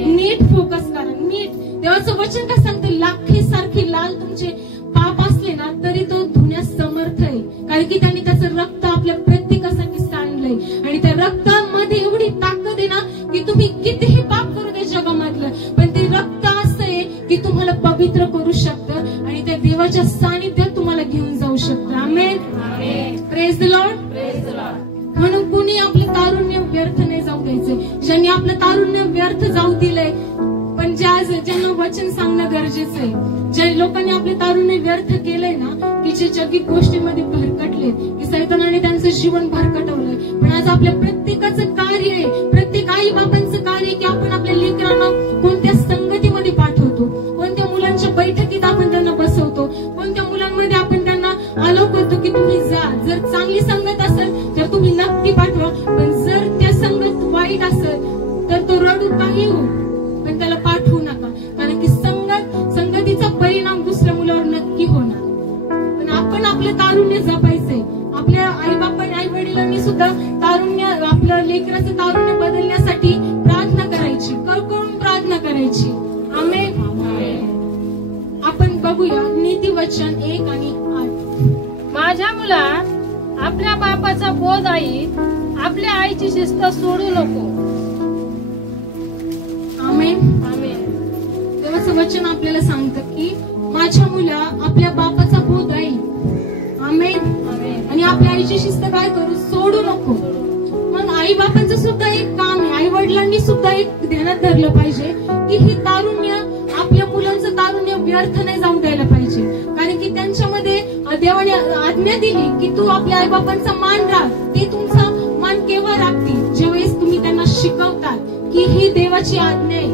नीट फोकस करा, नीट. देवाचं वचन काय सांगतं, लाखेसारखे लाल तुमचे पाप असले ना तरी तो धुण्यास समर्थ आहे. कारण की त्यांनी त्याचं रक्त आपल्या प्रत्येकासाठी सांडलंय आणि देवाच्या सानिध्यात तुम्हाला घेऊन जाऊ शकतो. आमेन. Praise the Lord. म्हणून कुणी आपलं तारुण्य व्यर्थ नाही जाऊ द्यायचं. ज्यांनी आपलं तारुण्य व्यर्थ जाऊ दिलंय, पण ज्यांना वचन सांगणं गरजेचं आहे, ज्या लोकांनी आपले तारुण्य व्यर्थ केलंय ना, की जे जगिक गोष्टीमध्ये भरकटले, की सैतानाने त्यांचं जीवन भरकटवलंय. पण आज आपल्या प्रत्येकाचं कार्य आहे, प्रत्येक आई बाबांचं कार्य आहे की आपण आपल्या लेकरांना कोणत्या संगतीमध्ये पाठवतो, कोणत्या मुलांच्या बैठकीत आपण त्यांना बसवतो, कोणत्या मुलांमध्ये आपण त्यांना अलाव करतो की तुम्ही जा. जर चांगली संगत असेल तर तुम्ही नक्की पाठवा, पण जर त्या संगत वाईट असेल तर तो रडू काही हो, पण त्याला पाठवू नका. कारण की संगतीचा परिणाम दुसऱ्या मुलावर नक्की होणार. पण आपण आपलं तारुण्य जपायचंय. आपल्या आई वडिलांनी सुद्धा तारुण्य, आपलं लेकराचं तारुण्य बदलण्यासाठी प्रार्थना करायची, कळकळून प्रार्थना करायची. आमेन. आपण बघूया नीतिवचन 1 आणि 8. माझ्या मुला, आपल्या बापाचा बोध आई, आपल्या आईची शिस्त सोडू नको. आमेन. देवाचं वचन आपल्याला सांगतं की माझ्या मुला, आपल्या बापाचा बोध आई. आमेन. आणि आपल्या आईची शिस्त काय करू? सोडू नको. मग आई बापांचं सुद्धा एक काम आहे, आई वडिलांनी सुद्धा एक ध्यानात धरलं पाहिजे की हे तारुण्य, आपल्या मुलांचं तारुण्य व्यर्थ नाही जाऊन द्यायला पाहिजे. कारण की त्यांच्यामध्ये देवाने आज्ञा दिली की तू आपल्या आई बापांचा मान राख. ते तुमचा मान केव्हा राखतील? ज्यावेळेस तुम्ही त्यांना शिकवतात की ही देवाची आज्ञा आहे,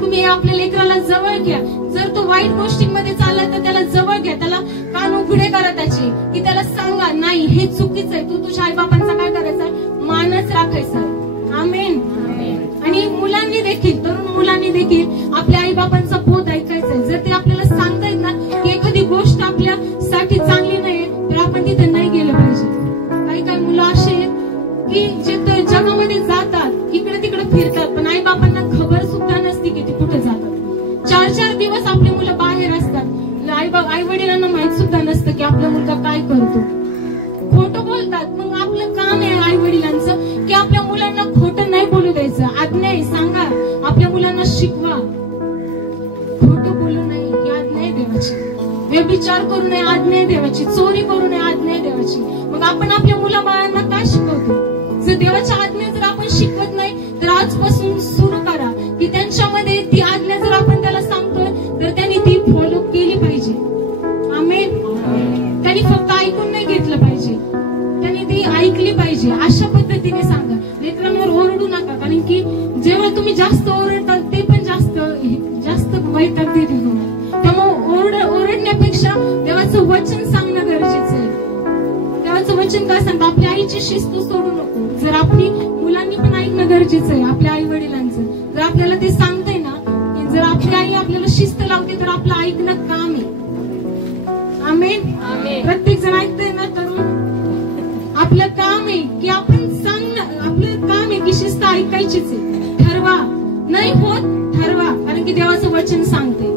तुम्ही आपल्या लेकराला जवळ घ्या. जर तो वाईट गोष्टींमध्ये चालला तर त्याला जवळ घ्या, त्याला कान उघडे करा त्याचे, की त्याला सांगा नाही हे चुकीचं आहे, तू तुझ्या आई बापांचा काय करायचा? मानच राखायचा. आमेन. आणि मुलांनी देखील, तरुण मुलांनी देखील आपल्या आई बापांचा बोध ऐकायचा. जर ते आपल्याला सांगतायत ना की एखादी गोष्ट आपल्यासाठी चांगली नाही तर आपण तिथे नाही गेलं पाहिजे. काही मुलं असे आहेत की जे जगामध्ये जातात, इकडे तिकडे फिरतात, पण आई बापांना खबर सुद्धा नसते की ते कुठे जातात. 4-4 दिवस आपले मुलं बाहेर असतात, आई वडिलांना माहित सुद्धा नसतं की आपला मुलगा काय करतो. खोटं बोलतात. मग आपलं काम आहे आई वडिलांचं की आपल्या मुलांना खोटं नाही बोलू द्यायचं. आज्ञा आहे, सांगा आपल्या मुलांना शिकवा. खोटं बोलू नये ही आज्ञा आहे देवाची. व्यभिचार करू नये आज्ञा आहे देवाची. चोरी करू नये आज्ञा आहे देवाची. मग आपण आपल्या मुलाबाळांना काय शिकवतो? जर देवाच्या आज्ञा जर आपण शिकवत नाही तर आजपासून सुरू करा की त्यांच्यामध्ये ती आज्ञा जर आपण त्याला सांगतोय तर त्यांनी ती फॉलो केली पाहिजे. आमेन. त्यांनी फक्त ऐकून नाही घेतलं पाहिजे, त्यांनी ती ऐकली पाहिजे. अशा पद्धतीने सांगा. लेकरांवर ओरडू नका, कारण की जेव्हा तुम्ही जास्त ओरडता ते पण जास्त वैताग देतील तुम्हाला. त्यामुळे ओरडण्यापेक्षा देवाचं वचन सांगणं गरजेचं आहे. देवाचं वचन काय सांगतं? आपल्या आईची शिस्त सोडू नको. जर आपली मुलांनी पण ऐकणं गरजेचं आहे आपल्या आई वडिलांचं. जर आपल्याला ते सांगतंय ना, जर आपली आई आपल्याला शिस्त लावते तर आपलं ऐकणं काम आहे. आमेन. प्रत्येक जण ऐकतंय ना, तर आपलं काम आहे की आपण सांगणं, आपलं काम आहे की शिस्त ऐकायचीच आहे. ठरवा, नाही होत ठरवा, कारण की देवाचं वचन सांगते.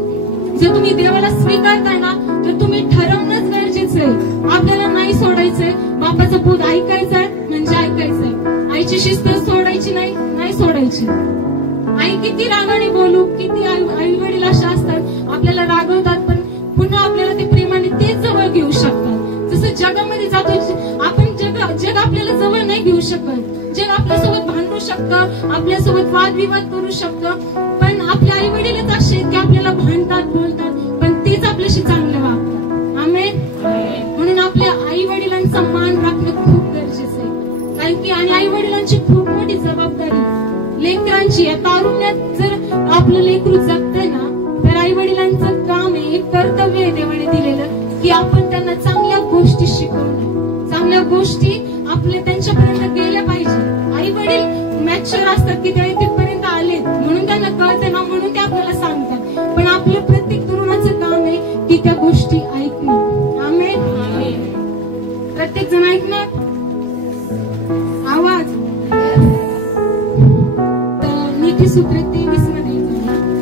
जर तुम्ही देवाला स्वीकारताय ना तर तुम्ही ठरवणंच गरजेचं आहे. आपल्याला नाही सोडायचंय, बापाचं बोध ऐकायचंय म्हणजे ऐकायचंय. आईची शिस्त सोडायची नाही सोडायची. आई किती रागाने बोलू, किती आई वडील अशा असतात आपल्याला रागवतात, पण पुन्हा आपल्याला ते प्रेमाने तेच जवळ घेऊ शकतात. जसं जगामध्ये जातो आपण, जग आपल्याला जवळ नाही घेऊ शकत. जग आपल्यासोबत भांडू शकतं, आपल्यासोबत वादविवाद करू शकतं, पण आपले आई वडीलच असे की आपल्याला भांडतात, बोलतात, पण तेच आपल्याशी चांगले वागतात. आमेन. म्हणून आपल्या आई वडिलांचा मान राखणं खूप गरजेचं आहे. कारण की आणि आई वडिलांची खूप मोठी जबाबदारी लेकरांची. या तारुण्यात जर आपलं लेकरू जगतंय ना तर आई वडिलांचं काम आहे, एक कर्तव्य आहे देवाने दिलेलं की आपण त्यांना चांगल्या गोष्टी शिकवणं, चांगल्या गोष्टी आपल्या त्यांच्यापर्यंत गेल्या पाहिजे. आई वडील मॅच्युअर असतात की ते तिथपर्यंत आलेत म्हणून त्यांना कळते ना, म्हणून ते आपल्याला सांगतात. पण आपलं प्रत्येक तरुणाचं काम आहे की त्या गोष्टी ऐकणं. आमेन. प्रत्येक जण ऐकणार. आवाज. नीतिसूत्र 23 मध्ये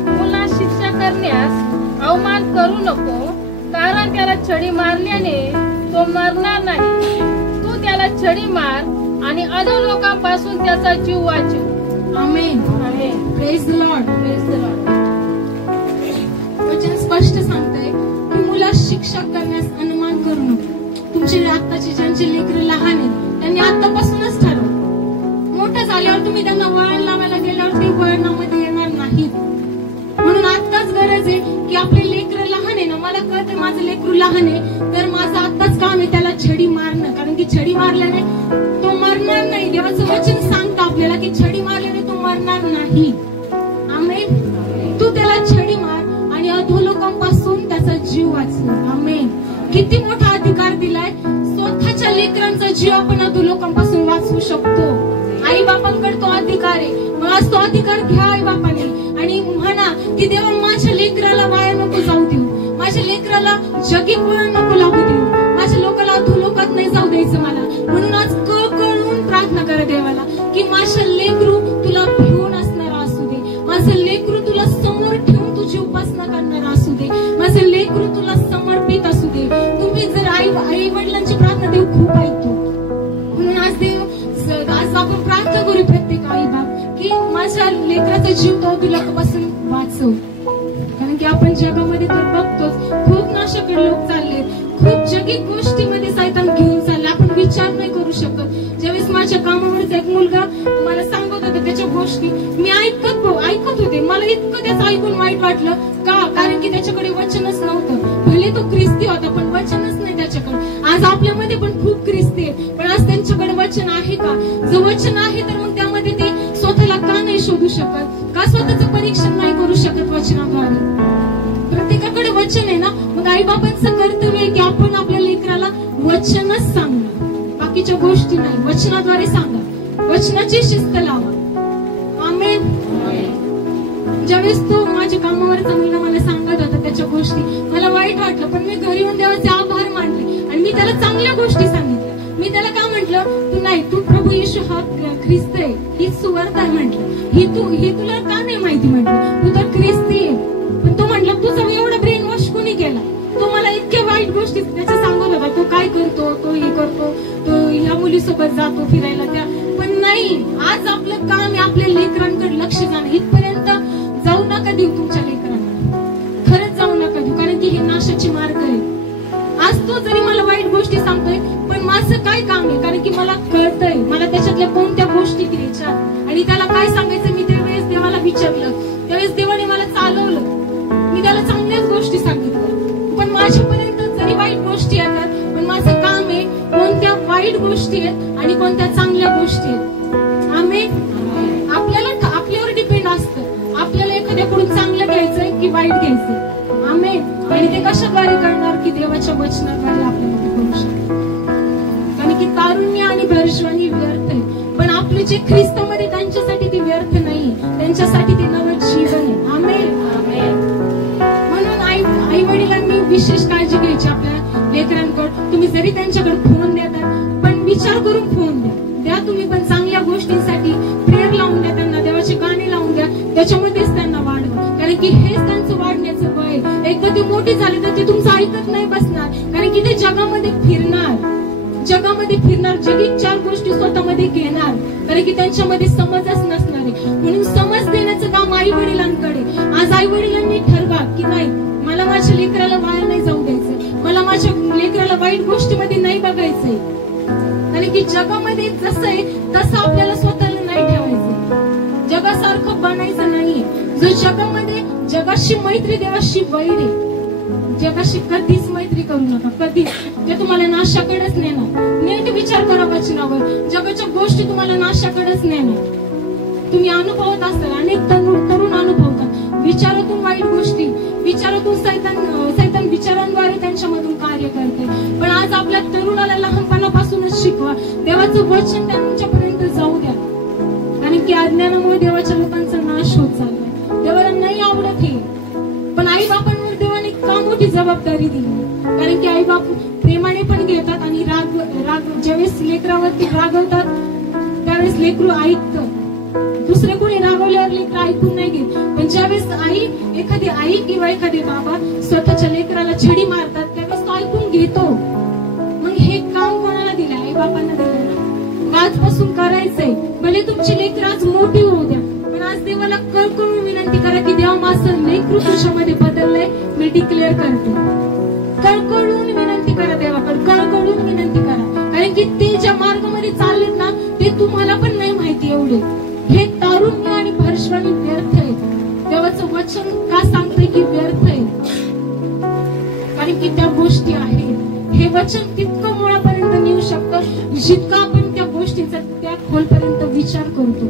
मुला शिक्षा करण्यास अवमान करू नको, कारण त्याला छडी मारल्याने तो मरणार नाही. तू त्याला छडी मार आणि अधोलोकांपासून त्याचा जीव वाचव. आमेन. Praise the Lord. वचन स्पष्ट सांगतंय की मुला शिक्षा तुमचे आत्ताचे ज्यांचे लेकरं लहान आहेत त्यांनी आतापासूनच ठरवा. मोठं झाल्यावर तुम्ही त्यांना वळण लावायला गेल्यावर ते वळणामध्ये येणार नाहीत. म्हणून आत्ताच गरज आहे की आपले लेकरं लहान आहे ना, मला कळतं माझं लेकरू लहान आहे, तर माझं आत्ताच काम आहे त्याला छडी मारणं. कारण की छडी मारल्याने तो मरणार नाही. देवाचं वचन सांगतं आपल्याला की छडी मारल्याने तो मरणार नाही. आमेन. तू त्याला छडी मार आणि अधोलोकांपासून त्याचा जीव वाचव. आमेन. किती मोठा अधिकार दिलाय. स्वतःच्या लेकरांचा जीव आपण अधोलोकांपासून वाचवू शकतो. आई बापांकडे तो अधिकार आहे. मग आज तो अधिकार घ्या आई बापाने आणि म्हणा की देवा माझ्या लेकराला वाया नको जाऊ देऊ, माझ्या लेकराला जगी वळण नको लागू देऊ, माझ्या लोकाला अधोलोकात नाही जाऊ द्यायचं मला. म्हणून आज कळकळून प्रार्थना करा देवाला की माझ्या लेकरू तुला भिवून असणारा असू दे, माझं लेकरू तुला समोर ठेवून तुझी उपासना करणारा असू दे, माझं लेकरू तुला समर्पित असू दे. तुम्ही जर आई वडिलांची प्रार्थना देव खूप ऐकतो. म्हणून आज आपण प्रार्थना करू प्रत्येक आई बाप की माझ्या लेकराचा जीव तो अधोलोकापासून वाचव. कारण की आपण जगामध्ये तर बघतो खूप नाशाकडे लोक चालले, खूप जगी गोष्टीमध्ये सैतान घेऊन चालले. आपण विचार नाही करू शकत. ज्यावेळेस माझ्या कामावरचा एक मुलगा मला सांगत होता त्याच्या गोष्टी मी ऐकत होते. मला इतकं त्याचं ऐकून वाईट वाटलं का, कारण की त्याच्याकडे वचनच नव्हतं. भले तो ख्रिस्ती होता पण वचनच नाही त्याच्याकडे. आज आपल्यामध्ये पण खूप ख्रिस्ती आहे पण आज त्यांच्याकडे वचन आहे का? जो वचन आहे तर मग त्यामध्ये ते स्वतःला का नाही शोधू शकत, का स्वतःचं परीक्षण नाही करू शकत वचनाद्वारे? प्रत्येकाकडे वचन आहे ना. मग आई बाबांचं कर्तव्य आहे की आपण आपल्या लेकराला वचनच सांगणं, बाकीच्या गोष्टी नाही. वचनाद्वारे सांगा, वचनाची शिस्त लावा. आमेन. ज्यावेळेस तो माझ्या कामावरचा मुलगा मला सांगत होता त्याच्या गोष्टी मला वाईट वाटलं पण मी घरी येऊन देवाचे आभार मानले आणि मी त्याला चांगल्या गोष्टी सांगितल्या. मी त्याला काय म्हटलं, तू प्रभू येशू हा ख्रिस्त आहे, ही सुवार्ता आहे म्हटलं, ही तुला का नाही माहिती म्हटलं, तू तर ख्रिस्ती आहे. पण तो म्हटलं तुझा एवढा ब्रेन वॉश कोणी केला? तो मला इतक्या वाईट गोष्टी त्याच्या सांगत होता. तो काय करतो, तो हे करतो, तो ह्या मुलीसोबत जातो फिरायला त्या. पण नाही, आज आपलं काम आहे आपल्या लेकरांकडे लक्ष जाणं. इथपर्यंत जाऊ नका देऊ तुमच्या लेकरांना, खरंच जाऊ नका देऊ. कारण की हे नाशाचे मार्ग आहे. आज तो जरी मला वाईट गोष्टी सांगतोय पण माझं काय काम आहे? कारण की मला कळतंय मला त्याच्यातल्या कोणत्या गोष्टी घ्यायच्या आणि त्याला काय सांगायचं. मी त्यावेळेस देवाला विचारलं, त्यावेळेस देवाने मला चालवलं. मी त्याला चांगल्याच गोष्टी सांगितल्या पण माझ्यापर्यंत जरी वाईट गोष्टी येतात पण माझं काम आहे कोणत्या वाईट गोष्टी आहेत आणि कोणत्या चांगल्या गोष्टी आहेत. आमेन. आपल्यावर डिपेंड असतं आपल्याला एखाद्याकडून चांगलं घ्यायचंय की वाईट घ्यायचंय. आमेन. आणि ते कशाद्वारे करणार की देवाच्या वचनाद्वारे आपल्याला करू शकतो. कारण की तारुण्य आणि भरजवानी व्यर्थ आहे पण आपले जे ख्रिस्तामध्ये त्यांच्यासाठी ते व्यर्थ नाही, त्यांच्यासाठी ते नवं जीवन आहे. आमेन. म्हणून आई वडिलांनी विशेष काळजी घ्यायची आपल्या लेकरांकडे. तुम्ही जरी त्यांच्याकडे फोन देतात पण विचार करून फोन द्या तुम्ही पण चांगल्या गोष्टींसाठी. प्रेयर लावून द्या त्यांना, देवाचे गाणे लावून द्या, त्याच्यामध्येच त्यांना वाढवा. कारण की हेच त्यांचं वाढण्याचं वय. एकदा ते मोठे झाले तर ते तुमचं ऐकत नाही बसणार. कारण की ते जगामध्ये फिरणार जगी 4 गोष्टी स्वतःमध्ये घेणार. कारण की त्यांच्यामध्ये समजच नसणार आहे. म्हणून समज देण्याचं काम आई वडिलांकडे. आज आई वडिलांनी ठरवा की नाही मला माझ्या लेकराला वाया नाही जाऊ द्यायचं, मला माझ्या लेकराला वाईट गोष्टीमध्ये नाही बघायचंय. कारण की जगामध्ये जसं आहे तसं आपल्याला स्वतःला नाही ठेवायचं, जगासारखं बनायचं नाहीये. जो जगामध्ये जगाशी मैत्री देवाशी वैर आहे. जगाशी कधीच मैत्री करू नका, कधीच. ते तुम्हाला नाशाकडेच नेणार. नीट विचार करा वचनावर. जगाच्या गोष्टी तुम्हाला नाशाकडेच नेणार. तुम्ही अनुभवत असाल, अनेक तरुण अनुभवतात विचारातून वाईट गोष्टी, विचारातून सैतान विचारांद्वारे त्यांच्यामधून कार्य करते. पण आज आपल्या तरुणाला लहानपणापासूनच शिकवा. देवाचं वचन त्यांच्यापर्यंत जाऊ द्या. कारण की अज्ञानामुळे देवाच्या लोकांचा नाश होत चाललाय. देवाला नाही आवडत हे. पण आई बापांवर देवाने का मोठी जबाबदारी दिली. कारण की आई बाप प्रेमाने पण घेतात आणि राग ज्यावेळेस लेकरावरती रागवतात त्यावेळेस लेकरू ऐकतं. दुसरे कोणी रागवल्यावर लेकर ऐकून नाही घेत. पण ज्यावेळेस एखादी आई किंवा एखादे बाबा स्वतःच्या लेकराला छडी मारतात त्यावेळेस तो ऐकून घेतो. मग हे काम कोणाला दिलं? आई बापांना दिलं ना. आजपासून करायचंय. भले तुमची लेकर आज मोठी होऊ द्या पण आज देवाला कळकळून विनंती करा की देवा माझं लेकरू तुझ्यामध्ये बदललंय, मी डिक्लेअर करते. कळकळून विनंती करा देवाकडे, कळकळून विनंती ज्या मार्गामध्ये चाललेत ना ते तुम्हाला पण नाही माहिती एवढे. हे तारुण्य आणि भरशवानी व्यर्थ आहे. देवाचं वचन का सांगतंय की व्यर्थ आहे? कारण की त्या गोष्टी आहेत. हे वचन तितकं मुळापर्यंत नेऊ शकतं जितकं आपण त्या गोष्टीचा त्या खोलपर्यंत विचार करतो.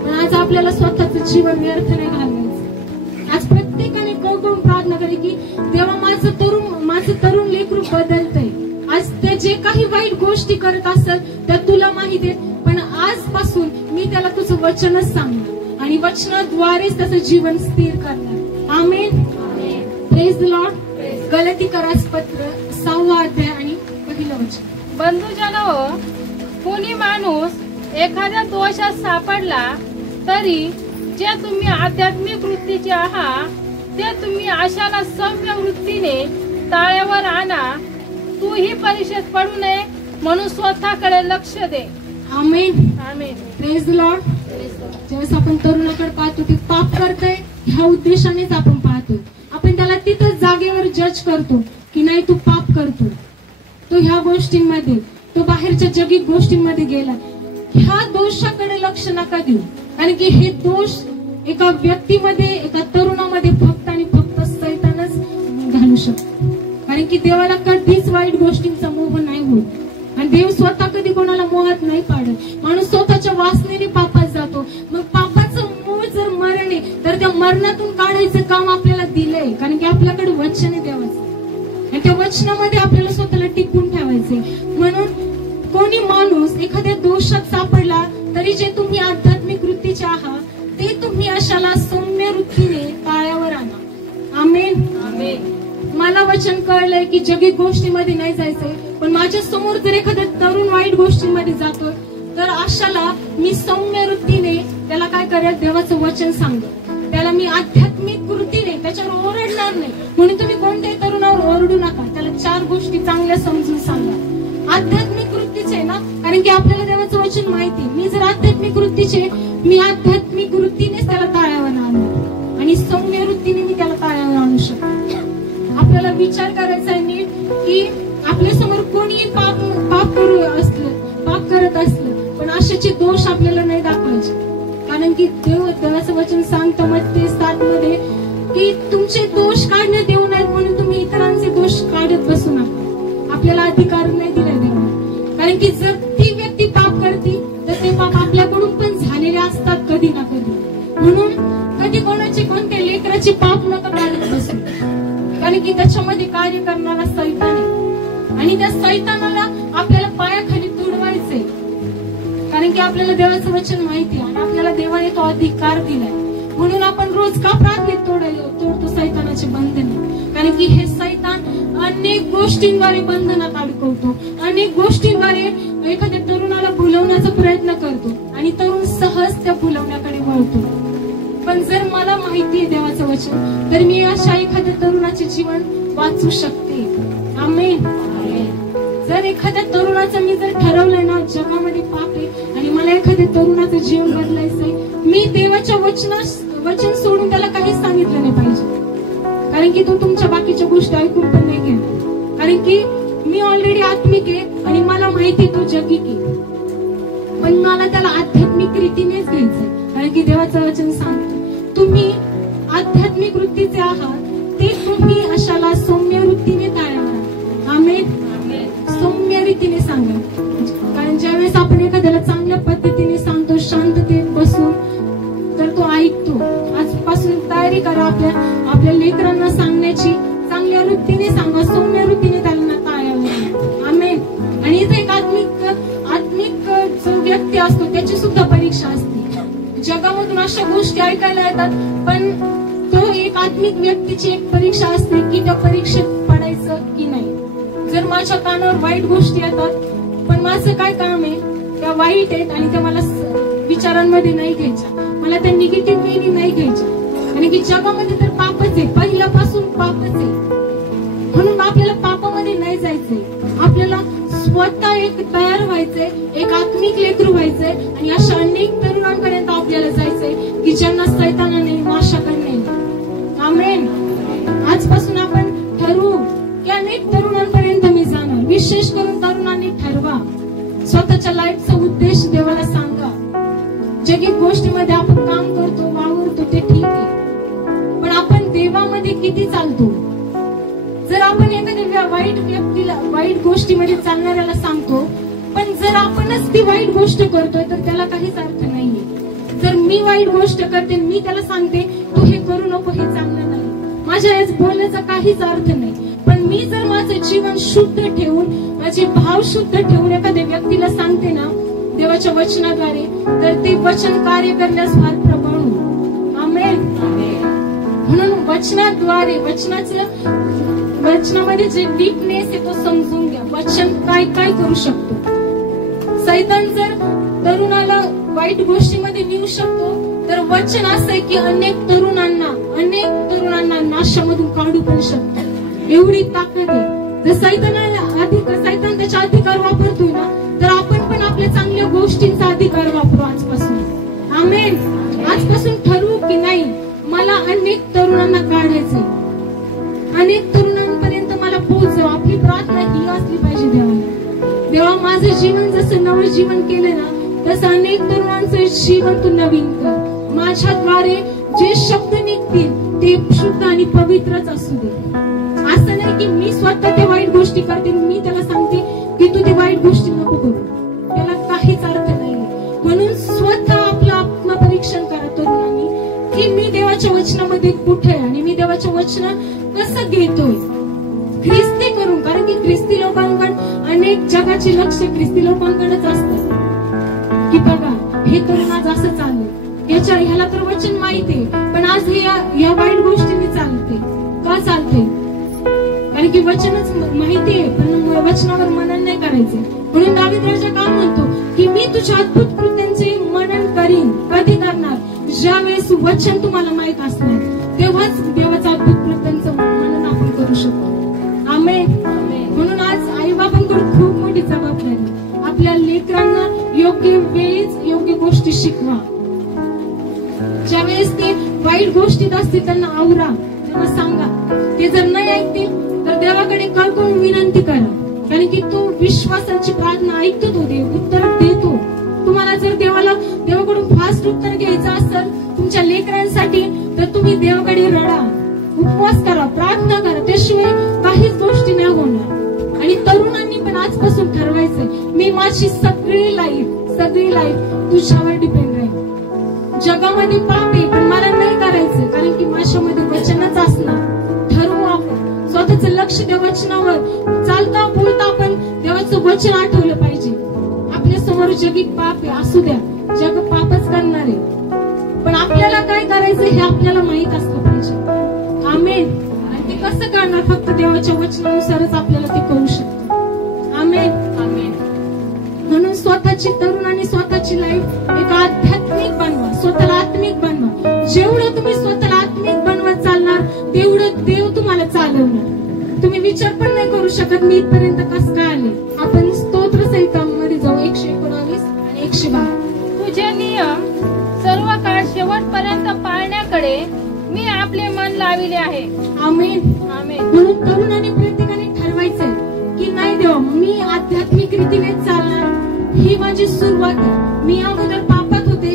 पण आज आपल्याला स्वतःचं जीवन व्यर्थ नाही घालवायचं. आज प्रत्येकाने कौतुक प्रार्थना करे की देवा माझं तरुण लेकरू बदलतंय. आज ते जे काही वाईट गोष्टी करत असेल त्या तुला माहिती आहेत, पण आजपासून मी त्याला तुझं वचनच सांगणार आणि वचनाद्वारेच त्याचं जीवन स्थिर करणार. आमेन. Praise the Lord. गलातीकरास पत्र 6 अध्याय आणि 1 वचन. बंधुजनो, कोणी माणूस एखाद्या दोषात सापडला तरी जे तुम्ही आध्यात्मिक वृत्तीचे आहात ते तुम्ही आशाला सौम्य वृत्तीने ताळ्यावर आणा. तूही परीक्षेत पडू नये म्हणून स्वतःकडे लक्ष दे. Amen. Amen. Praise the Lord. ज्यावेळेस आपण तरुणाकडे पाहतो ते पाप करतोय ह्या उद्देशानेच आपण पाहतो. आपण त्याला तिथं जागेवर जज करतो की नाही तू पाप करतो, तो ह्या गोष्टींमध्ये, तो बाहेरच्या जगिक गोष्टींमध्ये गेला. ह्या दोषाकडे लक्ष नका देऊ. कारण की हे दोष एका व्यक्तीमध्ये, एका तरुणामध्ये फक्त आणि फक्त सैतानच घालू शकतो. कारण की देवाला कधीच वाईट गोष्टींचा मोह नाही होत आणि देव स्वतः कधी कोणाला मोहात नाही पाडत. माणूस स्वतःच्या वासनेने पापात जातो. मग पापाचं मूळ जर मरण आहे तर त्या मरणातून काढायचं काम आपल्याला दिलंय. कारण की आपल्याकडे वचन आहे देवाचं आणि त्या वचनामध्ये आपल्याला स्वतःला टिकून ठेवायचंय. म्हणून कोणी माणूस एखाद्या दोषात सापडला तरी जे तुम्ही आध्यात्मिक वृत्तीचे आहात ते तुम्ही अशाला सौम्य वृत्तीने ताळ्यावर आणा. आमेन. आमेन. मला वचन कळलंय की जगिक गोष्टीमध्ये नाही जायचंय, पण माझ्या समोर जर एखादा तरुण वाईट गोष्टींमध्ये जातोय तर अशाला मी सौम्य वृत्तीने त्याला काय करेल, देवाचं वचन सांगेल. त्याला मी आध्यात्मिक वृत्तीने त्याच्यावर ओरडणार नाही. म्हणून तुम्ही कोणत्याही तरुणावर ओरडू नका. त्याला 4 गोष्टी चांगल्या समजून सांगा. आध्यात्मिक वृत्तीचे ना, कारण की आपल्याला देवाचं वचन माहिती. मी जर आध्यात्मिक वृत्तीचे, मी आध्यात्मिक वृत्तीनेच त्याला ताळ्यावर आणू आणि सौम्य वृत्तीने मी त्याला ताळ्यावर आणू शकतो. आपल्याला विचार करायचा आहे नीट की आपल्या समोर कोणीही पाप करत असलं पण अशाचे दोष आपल्याला नाही दाखवायचे. कारण की देवाचं वचन सांगतं मत्ती 7 मध्ये की तुमचे दोष काढण्यात येऊ नयेत म्हणून तुम्ही इतरांचे दोष काढत बसू नका. आपल्याला अधिकार नाही दिलाय देवाने. कारण की जर ती व्यक्ती पाप करते तर ते पाप आपल्याकडून पण झालेले असतात कधी ना कधी. म्हणून कधी कोणत्या लेकराचे पाप नका काढत बसू. कारण की त्याच्यामध्ये कार्य करणारा सैतान आहे आणि त्या सैतानाला आपल्याला पायाखाली तुडवायचंय. कारण की आपल्याला देवाचं वचन माहिती आहे आणि आपल्याला देवाने तो अधिकार दिलाय. म्हणून आपण रोज का प्रार्थनेत तोडतो सैतानाचे बंधने. कारण की हे सैतान अनेक गोष्टींद्वारे बंधनात अडकवतो. अनेक गोष्टींद्वारे एखाद्या तरुणाला भुलवण्याचा प्रयत्न करतो आणि तरुण सहज त्या भुलवण्याकडे वळतो. पण जर मला माहिती आहे देवाचं वचन तर मी अशा एखाद्या तरुणाचे जीवन वाचू शकते. आमेन. जर एखाद्या तरुणाचं मी जर ठरवलं ना जगामध्ये पाप आहे आणि मला एखाद्या तरुणाचं जीवन बदलायचंय, मी देवाच्या वचन सोडून त्याला काहीच सांगितलं नाही पाहिजे. कारण की तो तुमच्या बाकीच्या गोष्टी ऐकून पण नाही घेणार. कारण की मी ऑलरेडी आत्मिक आहे आणि मला माहिती तो जगिक आहे, पण मला त्याला आध्यात्मिक रीतीनेच घ्यायचंय. कारण की देवाचं वचन सांगतो तुम्ही आध्यात्मिक वृत्तीचे आहात ते तुम्ही अशाला सौम्य वृत्तीने ताळ्यावर. आमेन. सौम्य रीतीने सांगा. कारण ज्यावेळेस आपण एखाद्याला चांगल्या पद्धतीने सांगतो शांततेत बसून तर तो ऐकतो. आजपासून तयारी करा आपल्या लेकरांना सांगण्याची. चांगल्या वृत्तीने सांगा, सौम्य वृत्तीने त्यांना ताळ्यावर. आमेन. आणि इथे एक आत्मिक जो व्यक्ती असतो त्याची सुद्धा परीक्षा असते. जगामधून अशा गोष्टी ऐकायला येतात पण तो एक आत्मिक व्यक्तीची एक परीक्षा असते की त्या परीक्षेत पडायचं की नाही. जर माझ्या कानावर वाईट गोष्टी येतात पण माझं काय काम आहे, त्या वाईट आहेत आणि त्या मला विचारांमध्ये नाही घ्यायच्या, मला त्या निगेटिव्ह वेनी नाही घ्यायच्या. आणि की जगामध्ये तर पापच आहे, पहिल्यापासून पापच आहे. म्हणून आपल्याला पापामध्ये नाही जायचंय. आपल्याला स्वतः एक तयार व्हायचंय, एक आत्मिक लेकरू व्हायचंय आणि अशा अनेक तरुणांपर्यंत आपल्याला जायचंय की ज्यांना सैतानाने नाश करणे. आमेन. आजपासून आपण ठरवू की अनेक तरुणांपर्यंत मी जाणार. विशेष करून तरुणांनी ठरवा लाईफचा उद्देश देवाला सांगा. जगिक गोष्टीमध्ये आपण काम करतो, वावरतो ते ठीक आहे, पण आपण देवामध्ये किती चालतो? जर आपण एखाद्या वाईट व्यक्तीला वाईट गोष्टीमध्ये चालणाऱ्याला सांगतो, पण जर आपणच ती वाईट गोष्ट करतोय तर त्याला काहीच अर्थ नाहीये. जर मी वाईट गोष्ट करते, मी त्याला सांगते तू हे करू नको, हे चांगलं नाही, माझ्या याच बोलण्याचा काहीच अर्थ नाही. पण मी जर माझं जीवन शुद्ध ठेवून, माझे भाव शुद्ध ठेवून एखाद्या व्यक्तीला सांगते ना देवाच्या वचनाद्वारे, तर ते वचन कार्य करण्यास फार प्रबळ होईल. आमेन. म्हणून वचनाद्वारे, वचनामध्ये जे डीपनेस आहे तो समजून घ्या. वचन काय काय करू शकतो. सैतान जर तरुणाला वाईट गोष्टीमध्ये नेऊ शकतो, तर वचन असं आहे की अनेक तरुणांना नाशामधून काढू पण शकतो. एवढी ताकद आहे. जर सैतान त्याचा अधिकार वापरतोय ना, तर आपण पण आपल्या चांगल्या गोष्टींचा अधिकार वापरू आजपासून. आमेन. आजपासून ठरवू की नाही मला अनेक तरुणांना काढायचंय, अनेक तरुणांपर्यंत मला पोहोचव. आपली प्रार्थना ही असली पाहिजे देवाला, देवा माझं जीवन जसं नवं जीवन केलं ना, तसं अनेक तरुणांचं जीवन तू नवीन कर. माझ्याद्वारे जे शब्द निघतील ते शुद्ध आणि पवित्रच असू दे. असं नाही की मी स्वतः ते वाईट गोष्टी करते, मी त्याला सांगते की तू ते वाईट गोष्टी नको करू, त्याला काहीच अर्थ नाही. म्हणून स्वतः आपलं आत्मपरीक्षण करा तरुणांनी, की मी देवाच्या वचनामध्ये कुठे आहे आणि मी देवाच्या वचन कसं घेतोय ख्रिस्ती करून. कारण की ख्रिस्ती लोकांकडे अनेक जगाचे लक्ष ख्रिस्ती लोकांकडेच असतात, की बघा हे तरुण आज असं चाललंय, ह्याला तर वचन माहितीये, पण आज हे या वाईट गोष्टीने चालते. का चालते? कारण की वचनच माहितीये, पण वचनावर मनन नाही करायचे. म्हणून दावीद राजा काय म्हणतो की मी तुझ्या अद्भुत कृत्यांचे मनन करीन. कधी करणार? ज्यावेळेस वचन तुम्हाला माहित असणार, तेव्हाच देवाचं अद्भुत कृत्यांचं मनन आपण करू शकतो. आमेन. म्हणून आज आई बाबांकडे खूप मोठी जबाबदारी. आपल्या लेकरांना योग्य वेळीच योग्य गोष्टी शिकवा. ज्यावेळेस ते वाईट गोष्टीत असतील त्यांना आवरा, त्यांना सांगा. ते जर नाही ऐकतील तर देवाकडे कळकळून विनंती करा, कारण की तो विश्वासाची प्रार्थना ऐकतो, तो देव उत्तर देतो. तुम्हाला जर देवाकडून फास्ट उत्तर घ्यायचं असेल तुमच्या लेकरांसाठी, तर तुम्ही देवाकडे रडा, उपवास करा, प्रार्थना करा, त्याशिवाय काहीच गोष्टी नाही होणार. आणि तरुणांनी पण आजपासून ठरवायचंय, मी माझी सगळी लाईफ तुझ्यावर डिपेंड राहील. जगामध्ये पाप आहे, पण मला नाही करायचं, कारण की माझ्यामध्ये वचनच असणार. ठरवू आपण स्वतःच लक्ष त्या वचनावर. चालता बोलता आपण देवाचं वचन आठवलं पाहिजे. आपल्या समोर जगिक पाप आहे, असू द्या, जग पापच करणार आहे, पण आपल्याला काय करायचं हे आपल्याला माहित असलं पाहिजे. आमेन. आणि ते कसं करणार? फक्त देवाच्या वचनानुसारच आपल्याला ते करू शकतो. आमेन. म्हणून स्वतःची तरुणांनी स्वतःची लाईफ एक आध्यात्मिक बनवा, स्वतःला आत्मिक बनवा. जेवढं तुम्ही स्वतःला आत्मिक बनवत चालणार, तेवढं देव तुम्हाला चालवणार. तुम्ही विचार पण नाही करू शकत मी इथपर्यंत कसं काय आले. आपण स्तोत्र संहितामध्ये जाऊ 119 आणि 112. तुझे नियम सर्व काळ शेवटपर्यंत पाळण्याकडे मी आपले मन लाविले आहे. आमेन. म्हणून तरुणांनी प्रत्येकाने ठरवायचंय की नाही देवा, मी आध्यात्मिक रीतीने चालणार. ही माझी सुरुवात आहे. मी अगोदर पापात होते,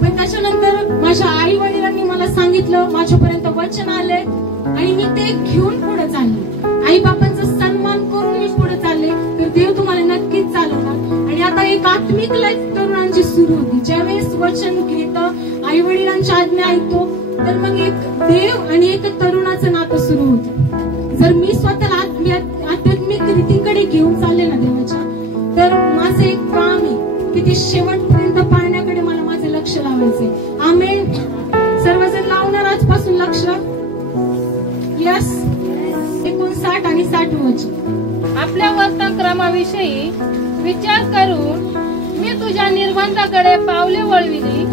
पण त्याच्यानंतर माझ्या आई वडिलांनी मला सांगितलं, माझ्यापर्यंत वचन आलंय आणि मी ते घेऊन पुढे चालले. आई बाबांचा सन्मान करून मी पुढे चालले, तर देव तुम्हाला नक्कीच चालवणार. आणि आता एक आत्मिक लाईफ तरुणांची सुरू होती. ज्यावेळेस वचन घेतं, आई वडिलांची आज्ञा ऐकतो, तर मग एक देव आणि एक तरुणाचं नातं सुरू होतं. जर मी स्वतःला आध्यात्मिक रीतीकडे घेऊन चालले ना देवाच्या, तर माझं एक काम आहे की ते शेवटपर्यंत पाळण्याकडे मला माझं लक्ष लावायचंय. आमेन. सर्वजण लावणार आजपासून लक्ष. यस. 59 आणि 60 वचन. आपल्या वर्तनक्रमाविषयी विचार करून मी तुझ्या निर्बंधाकडे पावले वळविली.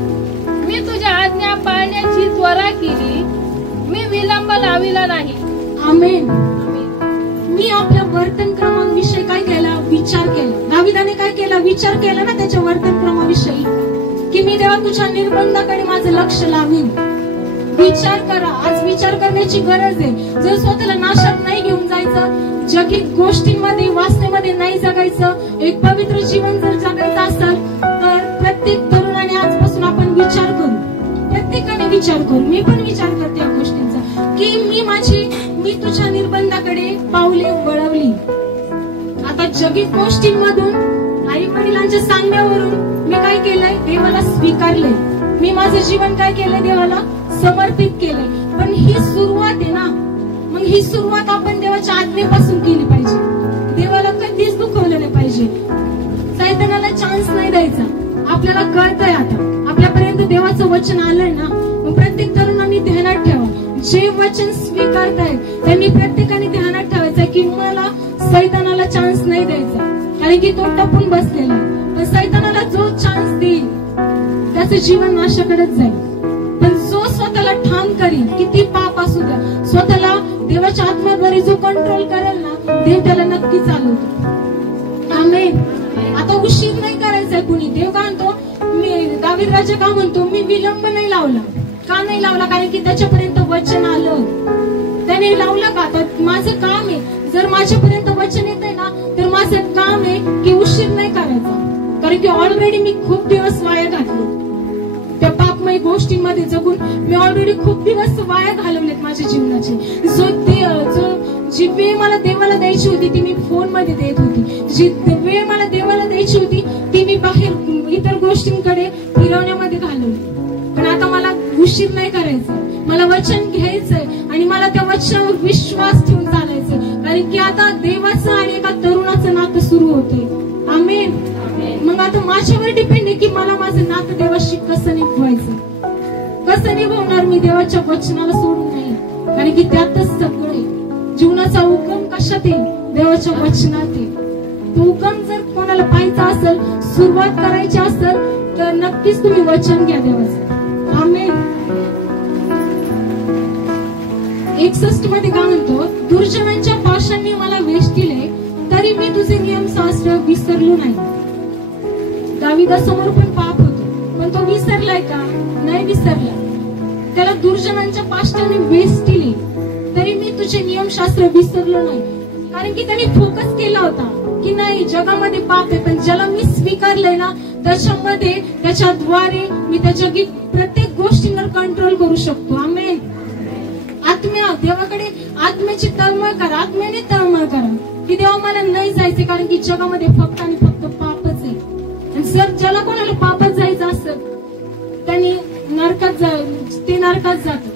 मी तुझ्या आज्ञा पाळण्याची त्वरा केली. मी विलंब लाविला नाही. आमेन. मी आपल्या वर्तनक्रमाविषयी काय केला? विचार केला. दाविदाने काय केला? विचार केला ना त्याच्या वर्तनक्रमाविषयी, की मी देवा तुझ्या निर्बंधाकडे माझं लक्ष लावीन. विचार करा. आज विचार करण्याची गरज आहे. जर स्वतःला नाशात नाही घेऊन जायचं, जगिक गोष्टींमध्ये वासनेमध्ये नाही जगायचं, एक पवित्र जीवन जर जगायचं असेल तर प्रत्येक तरुणाने आजपासून आपण विचार करू. प्रत्येकाने विचार करू. मी पण विचार करते या गोष्टींचा की मी तुझ्या निर्बंधाकडे पावले वळवली. आता जगिक गोष्टींमधून आई वडिलांच्या सांगण्यावरून मी काय केलंय, देवाला स्वीकारलंय. मी माझं जीवन काय केलंय, देवाला समर्पित केलंय. पण ही सुरुवात आहे ना, मग ही सुरुवात आपण देवाच्या आज्ञेपासून केली पाहिजे. देवाला कधीच दुखवलं नाही पाहिजे. सैतानाला चान्स नाही द्यायचा. आपल्याला कळतंय आता आपल्यापर्यंत देवाचं वचन आलंय ना, मग प्रत्येक तरुणांनी ध्यानात ठेवा. जे वचन स्वीकारतायत त्यांनी प्रत्येकाने ध्यानात ठेवायचं की मला सैतानाला चान्स नाही द्यायचा, कारण की तो टपून बसलेला आहे. पण सैतानाला जो चान्स देईल त्याचं जीवन नाशाकडेच जाईल. पण जो स्वतःला ठाम करील, किती पाप असू द्या, स्वतःला देवाच्या आत्म्याद्वारे जो कंट्रोल करेल ना, देव त्याला नक्की चालवतो. आमेन. आता उशीर नाही करायचंय कुणी. देव काय म्हणतो, मी दावीद राजा का म्हणतो, मी विलंब नाही लावला. का नाही लावला, कारण की त्याच्यापर्यंत वचन आलं. त्याने लावलं का, तर माझं काम आहे. जर माझ्यापर्यंत वचन येत आहे ना, तर माझं काम आहे की उशीर नाही करायचा. कारण की ऑलरेडी मी खूप दिवस वाया घातले त्या पापमय गोष्टींमध्ये जगून. मी ऑलरेडी खूप दिवस वाया घालवलेत माझ्या जीवनाचे. जी वेळ मला देवाला द्यायची होती ती मी फोन मध्ये देत होती. जी वेळ मला देवाला द्यायची होती ती मी बाहेर इतर गोष्टींकडे फिरवण्यामध्ये घालवली. पण आता मला उशीर नाही करायचा. मला वचन घ्यायचंय आणि मला त्या वचनावर विश्वास ठेवून चालायचंय. कारण की आता देवाचं आणि एका तरुणाचं नातं सुरू होते. आमेन. मग आता माझ्यावर डिपेंड आहे की मला माझं नातं देवाशी कसं निभवायचं. कसं निभवणार मी, देवाच्या वचनाला सोडून नाही. कारण की त्यातच सगळे जीवनाचा उगम कशात येईल, देवाच्या वचनात येईल. तो उगम जर कोणाला पाहायचा असेल, सुरुवात करायची असेल, तर नक्कीच तुम्ही वचन घ्या देवाचं. आमेन. 61 मध्ये काय म्हणतो, दुर्जनांच्या पाशांनी मला वेष्टिले तरी मी तुझे नियमशास्त्र विसरलो नाही. दाविदासमोर पण पाप होतो, पण तो विसरलाय का, नाही विसरला. त्याला दुर्जनांच्या पाशांनी वेष्टिले तरी मी तुझे नियमशास्त्र विसरलो नाही. कारण की त्याने फोकस केला होता की नाही, जगामध्ये पाप आहे, पण ज्याला मी स्वीकारलंय ना, त्याच्यामध्ये त्याच्याद्वारे मी त्याच्या प्रत्येक गोष्टींवर कंट्रोल करू शकतो. आमेन. आत्म्या देवाकडे आत्म्याची तळमळ करा. आत्म्याने तळमळ करा की देवा मला नाही जायचे, कारण की जगामध्ये फक्त आणि फक्त पापच आहे. आणि जर ज्याला कोणाला पापात जायचं असतं त्यांनी नरकात जात.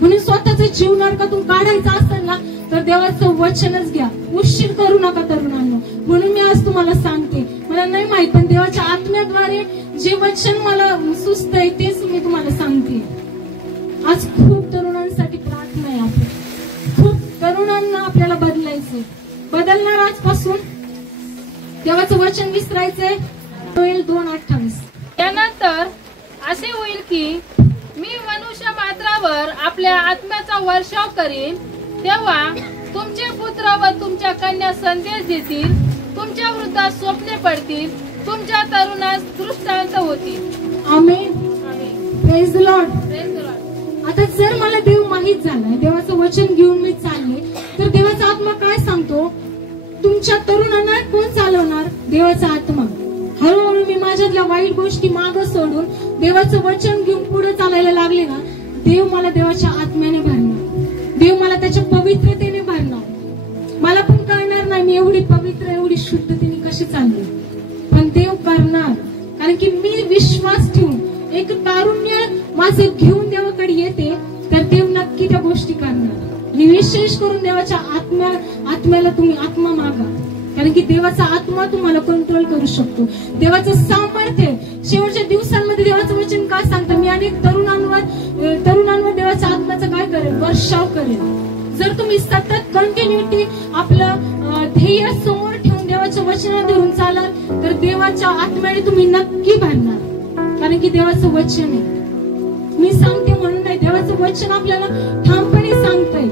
म्हणून स्वतःचा जीव नरकातून काढायचा असेल ना, तर देवाचं वचनच घ्या. उशीर करू नका तरुणांना. म्हणून मी आज तुम्हाला सांगते, मला नाही माहित, पण देवाच्या आत्म्याद्वारे जे वचन मला सुचतंय तेच मी तुम्हाला सांगते. आज खूप तरुणांसाठी प्रार्थना आहे. आपण खूप तरुणांना आपल्याला बदलायचंय. बदलणार आजपासून. देवाचं वचन विसरायचंय. 2:28. त्यानंतर असे होईल की मी मनुष्य मात्रावर आपल्या आत्म्याचा वर्षाव करीन, तेव्हा तुमचे पुत्र व तुमच्या कन्या संदेश देतील, तुमच्या वृद्धास स्वप्ने पडतील, तुमच्या तरुणास दृष्टांत होतील. Amen. Praise the Lord. Praise the Lord. आता जर मला देव माहित झालाय, देवाचं वचन घेऊन मी चालले, तर देवाचा आत्मा काय सांगतो, तुमच्या तरुणांना कोण चालवणार, देवाचा आत्मा. हळूहळू मी माझ्यातल्या वाईट गोष्टी मागं सोडून देवाचं वचन घेऊन पुढे चालायला लागले ना, देव मला देवाच्या आत्म्याने भरणार. देव मला त्याच्या पवित्रतेने भरणार. मला पण कळणार नाही मी एवढी पवित्र, एवढी शुद्धतेने कशी चालली, पण देव करणार. कारण की मी विश्वास ठेवून एक तारुण्य माझं घेऊन देवाकडे येते, तर देव नक्की त्या गोष्टी करणार. मी विशेष करून देवाच्या आत्म्याला तुम्ही आत्मा मागा, कारण की देवाचा आत्मा तुम्हाला कंट्रोल करू शकतो. देवाचं सामर्थ्य शेवटच्या दिवसांमध्ये देवाचं वचन काय सांगतं, मी अनेक तरुणांवर देवाच्या आत्म्याचा काय करेल, वर्षाव करेल. जर तुम्ही सतत कंटिन्युटी आपलं ध्येय समोर ठेवून देवाच्या वचनात धरून चालाल, तर देवाच्या आत्म्याने तुम्ही नक्की भरणार. कारण की देवाचं वचन आहे. मी सांगते म्हणून नाही, देवाचं वचन आपल्याला ठामपणे सांगतंय.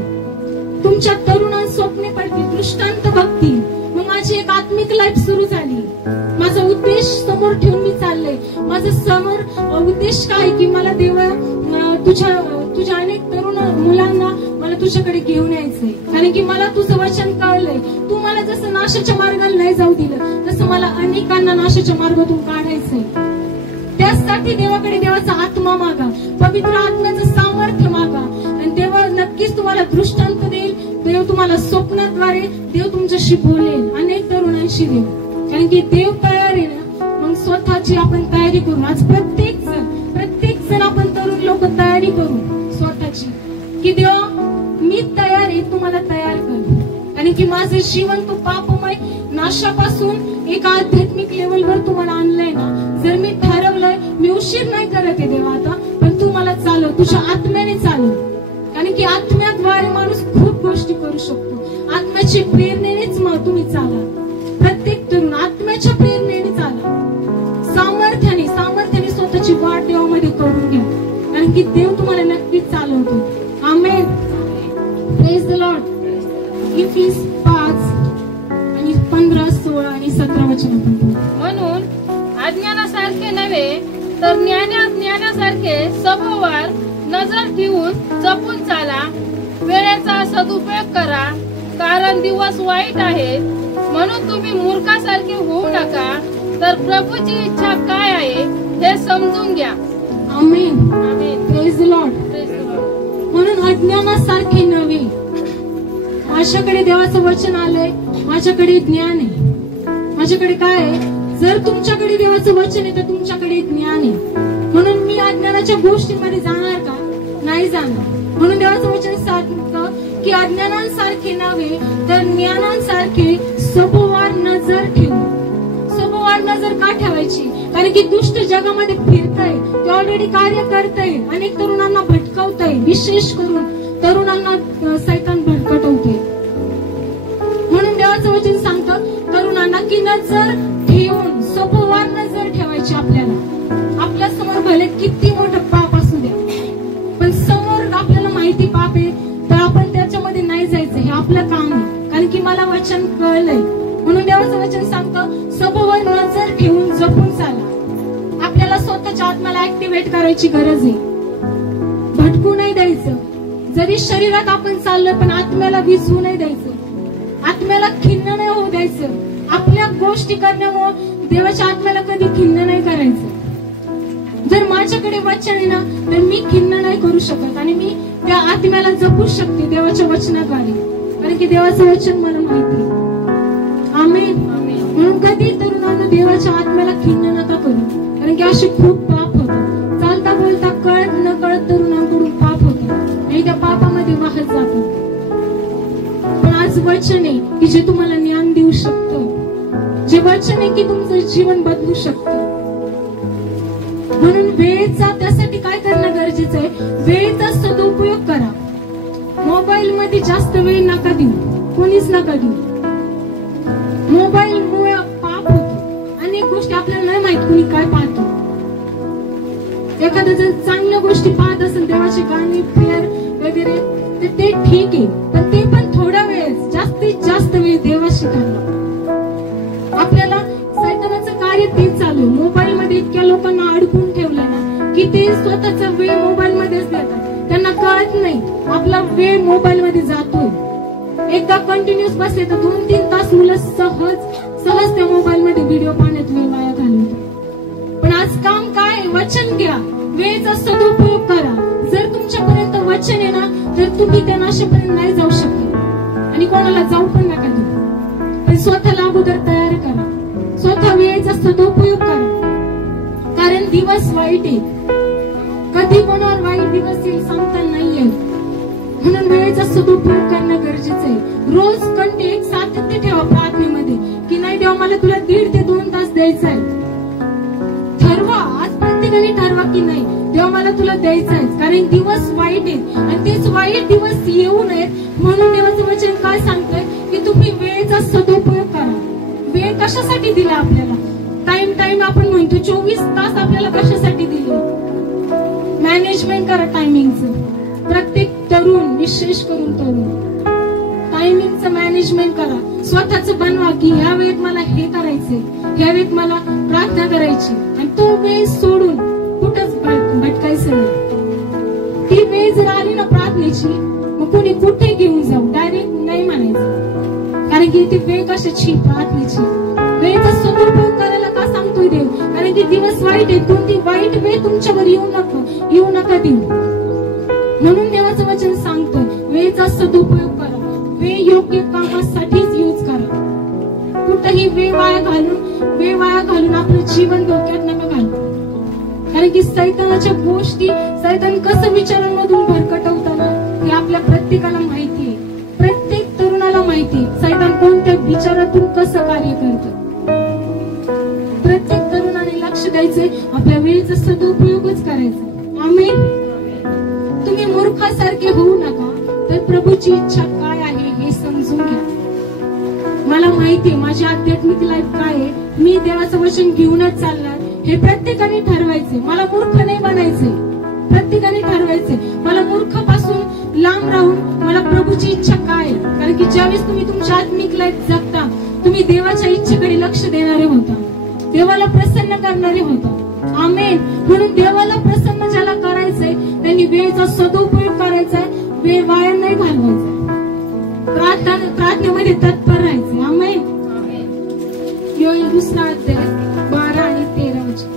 तुमच्या तरुणांना स्वप्ने पडतील, दृष्टांत बघतील. मग माझी एक आत्मिक लाईफ सुरू झाली. माझा उद्देश समोर ठेवून मी चालले. माझा समोर उद्देश काय की मला देवा तुझ्या अनेक तरुण मुलांना मला तुझ्याकडे घेऊन यायचंय, कारण की मला तुझं वचन कळलंय. तू मला जसं नाशाच्या मार्गाला नाही जाऊ दिलं, तसं मला अनेकांना नाशाच्या मार्गातून काढायचंय. त्यासाठी देवाकडे देवाचा आत्मा मागा, पवित्र आत्म्याचं सामर्थ्य मागा, आणि देवा नक्कीच तुम्हाला दृष्टांत देईल. देव तुम्हाला स्वप्नाद्वारे देव तुमच्याशी बोलेल, अनेक तरुणांशी देव, कारण की देव तयार आहे ना. मग स्वतःची आपण तयारी करू. आज प्रत्येक जण आपण तरुण लोक तयारी करू स्वतःची, की देवा मी तयार आहे, तुम्हाला तयार कर. कारण की माझं जीवन तू पापमय नाशापासून एका आध्यात्मिक लेवलवर तुम्हाला आणलंय ना. जर मी ठरवलंय, मी उशीर नाही करत आहे देवा आता, पण तू मला चालव, तुझ्या आत्म्याने चालव. कारण की आत्म्याद्वारे माणूस खूप गोष्टी करू शकतो. आत्म्याच्या प्रेरणेनेच मग तुम्ही चाला. प्रत्येक तरुण आत्म्याच्या प्रेरणेने चाला, सामर्थ्याने स्वतःची वाट देवामध्ये करून घ्या, कारण की देव तुम्हाला नक्कीच चालवतो. आमेन. Praise the Lord. इफिस 5 आणि 15, 16 आणि 17 वचन. म्हणून अज्ञानासारखे नव्हे तर ज्ञानासारखे सभोवार नजर ठेवून जपून चाला. वेळेचा सदुपयोग करा, कारण दिवस वाईट आहेत. म्हणून तुम्ही मूर्खासारखे होऊ नका, तर प्रभूची इच्छा काय आहे हे समजून घ्या. Amen. Amen. Praise the Lord. म्हणून अज्ञानासारखे नव्हे. माझ्याकडे देवाचं वचन आलंय, माझ्याकडे ज्ञान आहे. माझ्याकडे काय आहे? जर तुमच्याकडे देवाचं वचन आहे तर तुमच्याकडे ज्ञान आहे. म्हणून मी अज्ञानाच्या गोष्टींमध्ये जाणार का? नाही जाणार. म्हणून देवाचं वचन सांगतं की अज्ञानांसारखे नव्हे तर ज्ञानांसारखे सभोवार नजर ठेवू. सभोवार नजर का ठेवायची? कारण की दुष्ट जगामध्ये फिरतय, ते ऑलरेडी कार्य करतय, अनेक तरुणांना भटकवतय, विशेष करून तरुणांना सैतान भटकवतोय. म्हणून देवाचं वचन सांगतं तरुणांना की नजर ठेवून सभोवार नजर ठेवायची. आपल्या समोर भले किती मोठं पाप असू द्या, पण समोर आपल्याला माहिती पाप आहे, तर आपण त्याच्यामध्ये नाही जायचं. हे आपलं काम आहे, कारण की मला वचन कळलंय. म्हणून देवाचं वचन सांगतं सभोवार नजर ठेवून जपून चाला. आपल्याला स्वतःच्या आत्म्याला ऍक्टिव्हेट करायची गरज आहे. भटकू नाही द्यायचं. जरी शरीरात आपण चाललं, पण आत्म्याला विसरू नाही द्यायचं. आत्म्याला खिन्न नाही होऊ द्यायचं. आपल्या गोष्टी करण्यामुळे देवाच्या आत्म्याला कधी खिन्न नाही करायचं. जर माझ्याकडे वचन आहे ना, तर मी खिन्न नाही करू शकत, आणि मी त्या आत्म्याला जपू शकते देवाच्या वचनाद्वारे, कारण की देवाचं वचन मला माहिती आहे. आमेन. म्हणून कधी तरुणांना देवाच्या आत्म्याला खिन्न नका करू, कारण की असे खूप पाप होतात. चालता बोलता कळत न कळत तरुणांकडून पाप होतात, आणि त्या पापामध्ये वाहत जातात. पण आज वचन आहे की जे तुम्हाला ज्ञान देऊ शकतं, जे वचन आहे की तुमचं जीवन बदलू शकतं. म्हणून वेळेचा त्यासाठी काय करणं गरजेचं आहे? वेळेचा सदुपयोग करा. मोबाईल मध्ये जास्त वेळ नका देऊ, कोणीच नका देऊ. मोबाईल मुळे पाप होतो. अनेक गोष्टी आपल्याला नाही माहित कोणी काय पाहतो. एखादं जर चांगल्या गोष्टी पाहत असेल, देवाचे गाणी, प्रेयर वगैरे, तर ते ठीक आहे, पण ते पण थोडा वेळ, जास्तीत जास्त वेळ देवाशी घालवा. आपल्याला सैतानाचं कार्य तेच चालू आहे. मोबाईल मध्ये इतक्या लोकांना अडकून ठेवलं ना, की ते स्वतःचा वेळ मोबाईल मध्येच देतात. त्यांना कळत नाही आपला वेळ मोबाईल मध्ये जातोय. एकदा कंटिन्युअस बसले तर 2-3 तास मुलं सहज त्या मोबाईल मध्ये व्हिडिओ पाहण्यात वेळ वाया घालवतात. पण आज काम काय? वचन घ्या, वेळेचा सदुपयोग करा. जर तुमच्यापर्यंत वचन आहे ना, तर तुम्ही त्या नाशापर्यंत नाही जाऊ शकत, आणि कोणाला जाऊ पण नका देऊ. पण स्वतःला अगोदर तयार करा. स्वतः वेळेचा सदुपयोग करा, कारण दिवस वाईट आहे. कधी कोणावर वाईट दिवस येईल सांगता नाहीये. म्हणून वेळेचा सदुपयोग करणं गरजेचं आहे. रोज एक सातत्य ठेवा प्रार्थनेमध्ये, की नाही देवा मला तुला 1.5 ते 2 तास द्यायचा आहे. ठरवा, आज प्रत्येकाने ठरवा की नाही देवा मला तुला द्यायचं आहे, कारण दिवस वाईट आहेत, आणि तेच वाईट दिवस येऊ नयेत म्हणून देवाचं वचन काय सांगतंय की तुम्ही वेळेचा सदुपयोग करा. वेळ कशासाठी दिला आपल्याला? टाइम आपण म्हणतो 24 तास आपल्याला कशासाठी दिले? मॅनेजमेंट करा टायमिंगचं. प्रत्येक तरुण, विशेष करून तरुण, टायमिंगचं मॅनेजमेंट करा. स्वतःच बनवा की ह्या वेळेत मला हे करायचंय, ह्या वेळेत मला प्रार्थना करायची, आणि तो वेळ सोडून कुठंच भटकायचं नाही. ती कशाची? प्रार्थनेची. वेळेचा सदुपयोग करायला का सांगतोय देव? कारण की दिवस वाईट आहेत. कोणती वाईट वेळ तुमच्यावर येऊ नका देऊ. म्हणून देवाचं वचन सांगतोय वेळेचा सदुपयोग करा. वेळ योग्य कामासाठीच यूज करा. कुठेही वेळ वाया घालून आपलं जीवन धोक्यात नका घालू. कारण की सैतानाच्या गोष्टी, सैतान कसं विचारांमधून भरकटवताना हे आपल्या प्रत्येकाला माहितीये. प्रत्येक तरुणाला माहिती सैतान कोणत्या विचारातून कसं कार्य करतं. प्रत्येक तरुणाने लक्ष द्यायचंय, आपल्या वेळेचा सदुपयोगच करायचा. आमेन. तुम्ही मूर्खासारखे होऊ नका, तर प्रभूची इच्छा काय आहे हे समजून घ्या. मला माहितीये माझी आध्यात्मिक लाईफ काय आहे. मी देवाचं वचन घेऊनच चालणार हे प्रत्येकाने ठरवायचे. मला मूर्ख नाही बनायचे. प्रत्येकाने ठरवायचे मला मूर्खापासून लांब राहून मला प्रभूची इच्छा काय आहे. कारण की ज्यावेळेस तुम्ही तुमची आत्मिक लाईफ जगता, तुम्ही देवाच्या इच्छेकडे लक्ष देणारे होता, देवाला प्रसन्न करणारे होता. आमेन. म्हणून देवाला प्रसन्न ज्याला करायचंय त्यांनी वेळेचा सदुपयोग करायचा. वेळ वाया नाही घालवायचा. प्रार्थनेमध्ये तत्पर राहायचे. आमेन. योएल 2 अध्याय 12 आणि 13 वचन.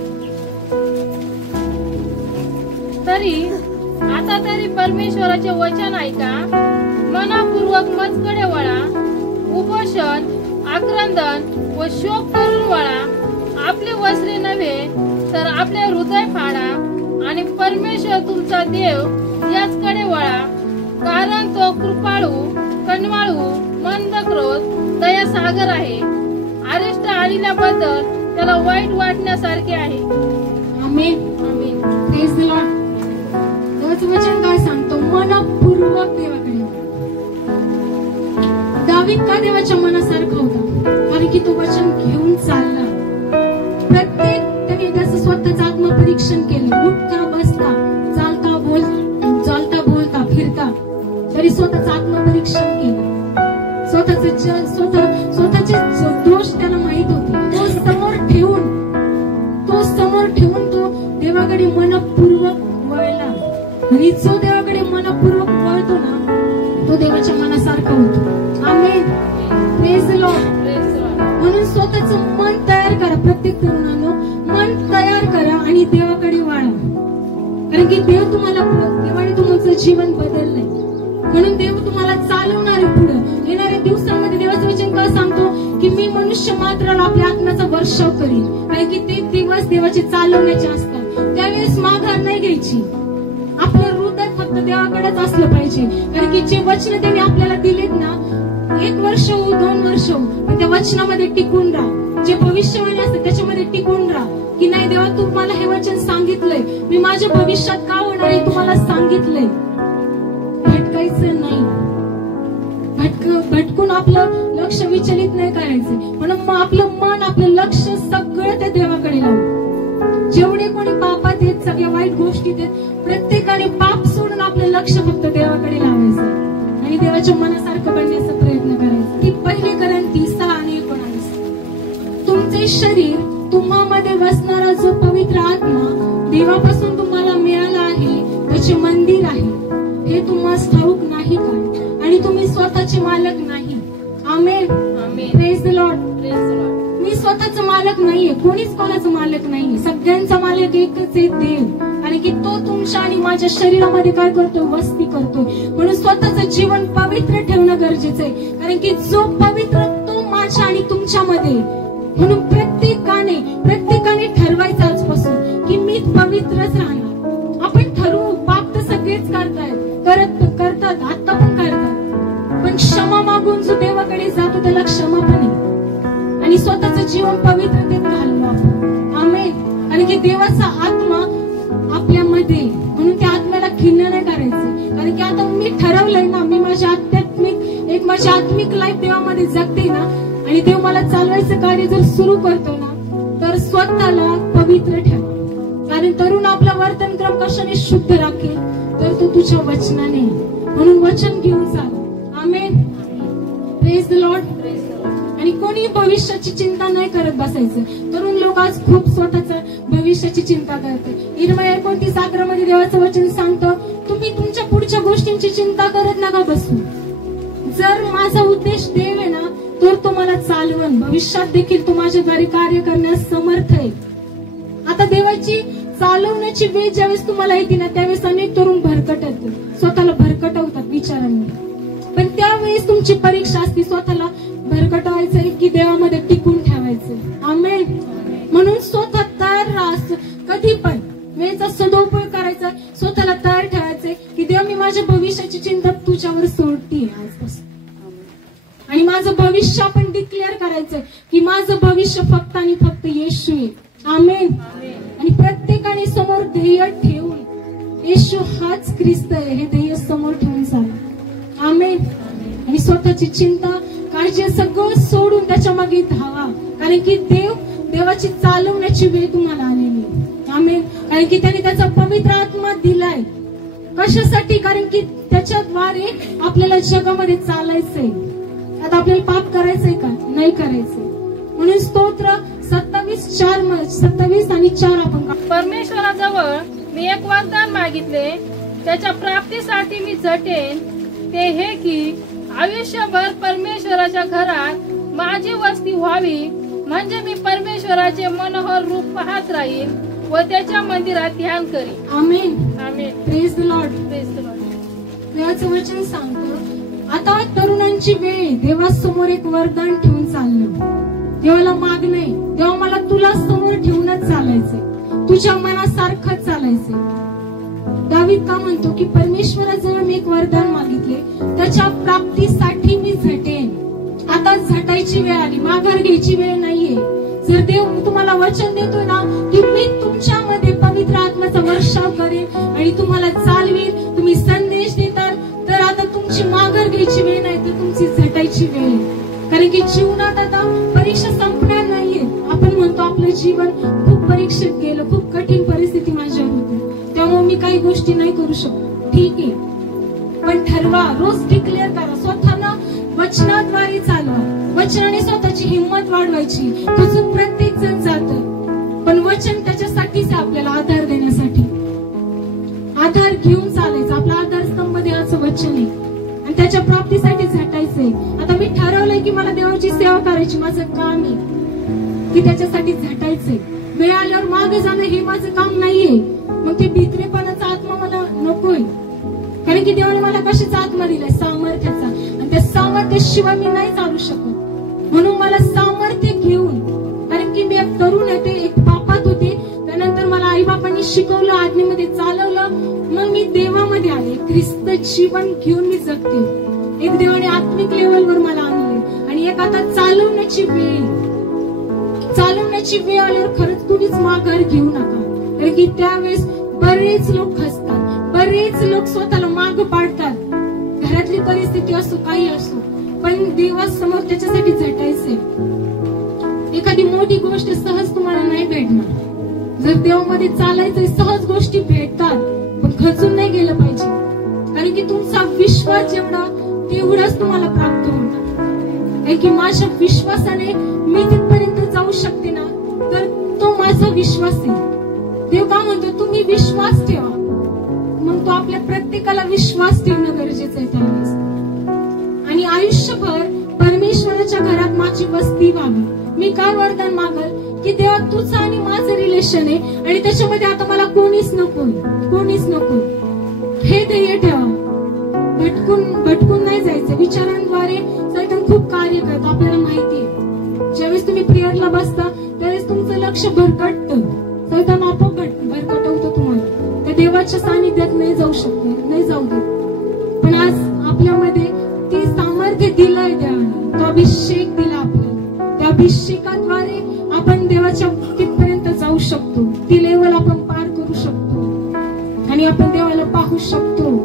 आता तरी परमेश्वराचे वचन ऐका. मनापूर्वक मजकडे वळा. उपोषण, आक्रंदन व शोक करून वळा. आपले वस्त्रे नव्हे तर आपले हृदय फाडा आणि परमेश्वर तुमचा देव याचकडे वळा. कारण तो कृपाळू, कणवाळू, मंद क्रोध, दया सागर आहे. अरिष्ट आणल्याबद्दल त्याला वाईट वाटण्यासारखे आहे. Amen. Amen. Praise the Lord. देवाचं वचन काय सांगतो? मनपूर्वक देवाकडे. दावीद का देवाच्या मनासारखा होता? कारण की तो वचन घेऊन चालला. प्रत्येक त्याने त्याचं स्वतःचं आत्मपरीक्षण केलं. उठता बसता, चालता बोलता फिरता तरी स्वतःचं आत्मपरीक्षण केलं. स्वतःचे दोष त्याला माहित होते. तो समोर ठेवून तो देवाकडे मनपूर्वक वळला. आणि जो देवाकडे मनपूर्वक वळतो ना तो देवाच्या मनासारखा होतो. आमेन. Praise the Lord. म्हणून स्वतःचं मन तयार करा. प्रत्येक तरुणानं मन तयार करा आणि देवाकडे वळा. कारण की देवाने तुमचं जीवन बदललंय. म्हणून देव तुम्हाला चालवणार आहे. पुढे येणाऱ्या दिवसांमध्ये देवाचं वचन काय सांगतो की मी मनुष्य मात्राला आपल्या आत्म्याचा वर्षाव करीन. कारण की ते दिवस देवाचे चालवण्याचे असतात. त्यावेळेस माघार नाही घ्यायची. आपलं हृदय फक्त देवाकडेच असलं पाहिजे. कारण की जे वचन त्यांनी आपल्याला दिलेत ना, 1 वर्ष हो 2 वर्ष हो, पण त्या वचनामध्ये टिकून राहा. जे भविष्यवाणी असते त्याच्यामध्ये टिकून राहा. की नाही देवा तू मला हे वचन सांगितलंय, मी माझ्या भविष्यात का होणार आहे तुम्हाला सांगितलंय. भटकायचं नाही. भटकून आपलं लक्ष विचलित नाही करायचं. म्हणून मग आपलं मन, आपलं लक्ष सगळं त्या देवाकडे लावू. जेवढे कोणी पापात आहेत, सगळ्या वाईट गोष्टीत आहेत, प्रत्येकाने पाप सोडून आपलं लक्ष फक्त देवाकडे लावायचं आणि देवाच्या मनासारखं बनण्याचा प्रयत्न करायचा. ती 1 Corinthians 6 आणि 19. तुमचे शरीर, तुम्हामध्ये वसणारा जो पवित्र आत्मा देवापासून तुम्हाला मिळाला आहे त्याचे मंदिर आहे हे तुम्हाला ठाऊक नाही का? आणि तुम्ही स्वतःचे मालक नाही. आमेन. Praise the Lord. मी स्वतःचा मालक नाहीये. कोणीच कोणाचा मालक नाहीये. सगळ्यांचा मालक एकच आहे, देव. आणि की तो तुमच्या आणि माझ्या शरीरामध्ये काय करतो? वस्ती करतो. म्हणून स्वतःचं जीवन पवित्र ठेवणं गरजेचं आहे. कारण की जो पवित्र तो माझ्या आणि तुमच्यामध्ये. म्हणून प्रत्येकाने ठरवायचं आजपासून की मी पवित्रच राहणार. आपण ठरवू. पाप तर सगळेच करतात, आता पण करतात. पण क्षमा मागून जो देवाकडे जातो त्याला क्षमा पण आहे. आणि स्वतःचं जीवन पवित्रतेत घालू आपण. आमेन. कारण की देवाचा आत्मा आपल्यामध्ये. म्हणून त्या आत्म्याला खिन्न नाही करायचं. कारण की आता मी ठरवलंय ना, मी माझी आत्मिक लाईफ देवामध्ये जगते ना, आणि देव मला चालवायचं कार्य जर सुरू करतो ना, तर स्वतःला पवित्र ठेवा. कारण तरुण आपला वर्तनक्रम कशाने शुद्ध राखेल? तर तो तुझ्या वचनाने. म्हणून वचन घेऊन चाल. आमेन. Praise the Lord. आणि कोणी भविष्याची चिंता नाही करत बसायचं. तरुण लोक आज खूप स्वतःच्या भविष्याची चिंता करते. इर्मिया 29:11 मध्ये देवाचं वचन सांगतं, तुम्ही तुमच्या पुढच्या गोष्टींची चिंता करत नका बसू. जर माझा उद्देश देव आहे ना, तर तो मला चालवण, भविष्यात देखील तो माझ्याद्वारे कार्य करण्यास समर्थ आहे. आता देवाची चालवण्याची वेळ ज्यावेळेस तुम्हाला येते ना, त्यावेळेस अनेक तरुण भरकटतात, स्वतःला भरकटवतात विचारांनी. पण त्यावेळेस तुमची परीक्षा असते, स्वतःला भरकटवायचंय की देवामध्ये टिकून ठेवायचं. आमेन. म्हणून स्वतः तयार राहा. कधी पण वेळेचा सदुपयोग करायचा, स्वतःला तयार ठेवायचंय की देव, मी माझ्या भविष्याची चिंता तुझ्यावर सोडतीये आजपासून. आणि माझं भविष्य आपण डिक्लेअर करायचंय की माझं भविष्य फक्त आणि फक्त येशू आहे. आमेन. आणि प्रत्येकाने समोर ध्येय ठेवून येशू हाच ख्रिस्त आहे हे ध्येय समोर ठेवून चाला. आमेन. आणि स्वतःची चिंता, काळजी सगळं सोडून त्याच्या मागे धावा, कारण की देवाची चालवण्याची वेळ तुम्हाला आलेली आहे. आमेन. कारण की त्याने त्याचा पवित्र आत्मा दिलाय. कशासाठी? कारण की त्याच्याद्वारे आपल्याला जगामध्ये चालायचंय. आता आपल्याला पाप करायचंय का? नाही करायचंय. म्हणून स्तोत्र 27:4 आणि 4 आपण परमेश्वराजवळ मी एक वरदान मागितले, त्याच्या प्राप्तीसाठी मी झटेन. ते हे की आयुष्यभर परमेश्वराच्या घरात माझी वस्ती व्हावी, म्हणजे मी परमेश्वराचे मनोहर रूप पाहत राहील व त्याच्या मंदिरात ध्यान करीन. Amen. Amen. Praise the Lord. Praise the Lord. देवाचं वचन सांगतं, आता तरुणांची वेळ, देवासमोर एक वरदान ठेवून चाललं. देवाला माग नाही, देवा मला तुला समोर ठेवूनच चालायचंय, तुझ्या मनासारखंच चालायचंय. दावीद का म्हणतो की परमेश्वराजवळ मी एक वरदान मागितले, त्याच्या प्राप्तीसाठी मी झटेन. आता झटायची वेळ आली, माघार घ्यायची वेळ नाहीये. जर देव तुम्हाला वचन देतोय ना की मी तुमच्यामध्ये पवित्र आत्म्याचा वर्षाव करेन आणि तुम्हाला चालवीन, तुम्ही संदेश देतात, तर आता तुमची माघार घ्यायची वेळ नाही, तर तुमची झटायची वेळ आहे. कारण की जीवनात आता परीक्षा संपणार नाहीये. आपण म्हणतो आपलं जीवन खूप परीक्षेत गेलं, खूप कठीण परिस्थिती माझ्यावर होती, त्यामुळे मी काही गोष्टी नाही करू शकतो. ठीक आहे, पण ठरवा, रोज डिक्लेअर करा, स्वतःला वचनाद्वारे चालवा. वचनाने स्वतःची हिंमत वाढवायची. तुझं प्रत्येक जण जातं, पण वचन त्याच्यासाठीच आपल्याला आधार देण्यासाठी. आधार घेऊन चालायचं. आपला आधारस्तंभ देवाचं वचन आहे आणि त्याच्या प्राप्तीसाठी झटायचंय. आता मी ठरवलंय की मला देवाची सेवा करायची, माझं काम आहे की त्याच्यासाठी झटायचंय. वेळ आल्यावर मागे जाणं हे माझं काम नाहीये. मग ते भित्रेपणाचा आत्मा मला नकोय, कारण की देवाने मला कशाचा आत्मा दिलाय? सामर्थ्याचा. आणि त्या सामर्थ्याशिवाय मी नाही चालू शकत. म्हणून मला सामर्थ्य घेऊन, कारण की मी एक तरुण होते, एक पापात होते, त्यानंतर मला आई बापांनी शिकवलं, आज्ञेमध्ये चालवलं, मग मी देवामध्ये आले. ख्रिस्त जीवन घेऊन मी जगते. एक देवाने आत्मिक लेवलवर मला आणले आणि एक आता चालवण्याची वेळ आल्यावर खरंच तुम्हीच माघार घेऊ नका. कारण की त्यावेळेस बरेच लोक हसतात, बरेच लोक स्वतःला माग पाडतात. घरातली परिस्थिती असो, काही असो, पण देवासमोर त्याच्यासाठी झटायचंय. एखादी मोठी गोष्ट सहज तुम्हाला नाही भेटणार. जर देवामध्ये चालायचंय, सहज गोष्टी भेटतात, पण खचून नाही गेलं पाहिजे. कारण की तुमचा विश्वास जेवढा तेवढाच तुम्हाला प्राप्त होणार. कारण की माझ्या विश्वासाने मी तिथपर्यंत जाऊ शकते ना, तर तो माझा विश्वास आहे. देव का म्हणतो तुम्ही विश्वास ठेवा. मग तो आपल्या प्रत्येकाला विश्वास ठेवणं गरजेचं आहे त्यावेळेस. आणि आयुष्यभर परमेश्वराच्या घरात माझी वस्ती व्हावी. मी काय वरदान मागल की देवा तुझं आणि माझं रिलेशन आहे आणि त्याच्यामध्ये आता मला कोणीच नको. हे ध्येय ठेवा. भटकून नाही जायचं. विचारांद्वारे सैतान खूप कार्य करतो, आपल्याला माहितीये. ज्यावेळेस तुम्ही प्रेयरला बसता त्यावेळेस तुमचं लक्ष भरकटतं. सैतान आपोआप भरकटवतो तुम्हाला. त्या देवाच्या सानिध्यात नाही जाऊ देत. पण आज आपल्यामध्ये ती सामर्थ्य दिलंय देवाने, तो अभिषेक दिला आपल्याला. त्या अभिषेकाद्वारे आपण देवाच्या तिथपर्यंत जाऊ शकतो. ती लेवल आपण पार करू शकतो आणि आपण देवाला पाहू शकतो.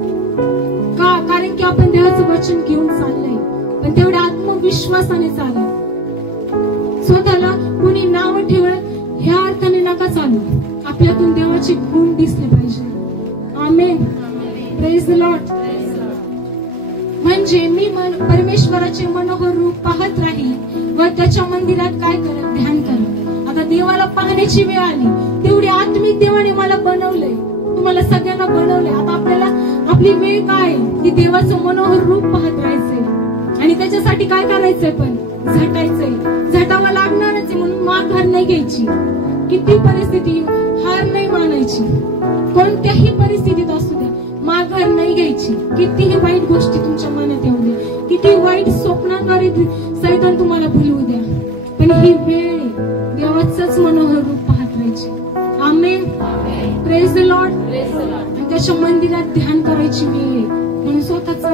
का? कारण की आपण देवाचं वचन घेऊन चाललंय, पण तेवढ्या आत्मविश्वासाने चाला. स्वतःला कुणी नाव ठेवलं ह्या अर्थाने नका चालू. आपल्यातून देवाचे गुण दिसले पाहिजे. आमेन. Praise the Lord. म्हणजे मी परमेश्वराचे मनोहर रूप पाहत राहील व त्याच्या मंदिरात काय करत? ध्यान करत. आता देवाला पाहण्याची वेळ आली. तेवढी आत्मिक देवाने मला बनवलंय, तुम्हाला सगळ्यांना बनवलंय. आता आपल्याला आपली वेळ काय की देवाचं मनोहर रूप पाहत राहायचंय आणि त्याच्यासाठी काय करायचंय? पण झटायचंय, झटावं लागणारच आहे म्हणून माघार नाही घ्यायची. किती परिस्थिती हार नाही मानायची, कोणत्याही परिस्थितीत असू दे माघार नाही घ्यायची. कितीही वाईट गोष्टी तुमच्या मनात येऊ द्या, किती वाईट स्वप्नांद्वारे सैतान तुम्हाला भुलवू द्या, पण ही वेळ देवाचंच मनोहर रूप पाहत राहायची. आमेन. Praise the Lord. आणि त्याच्या मंदिरात ध्यान करायची वेळ, म्हणून स्वतःचा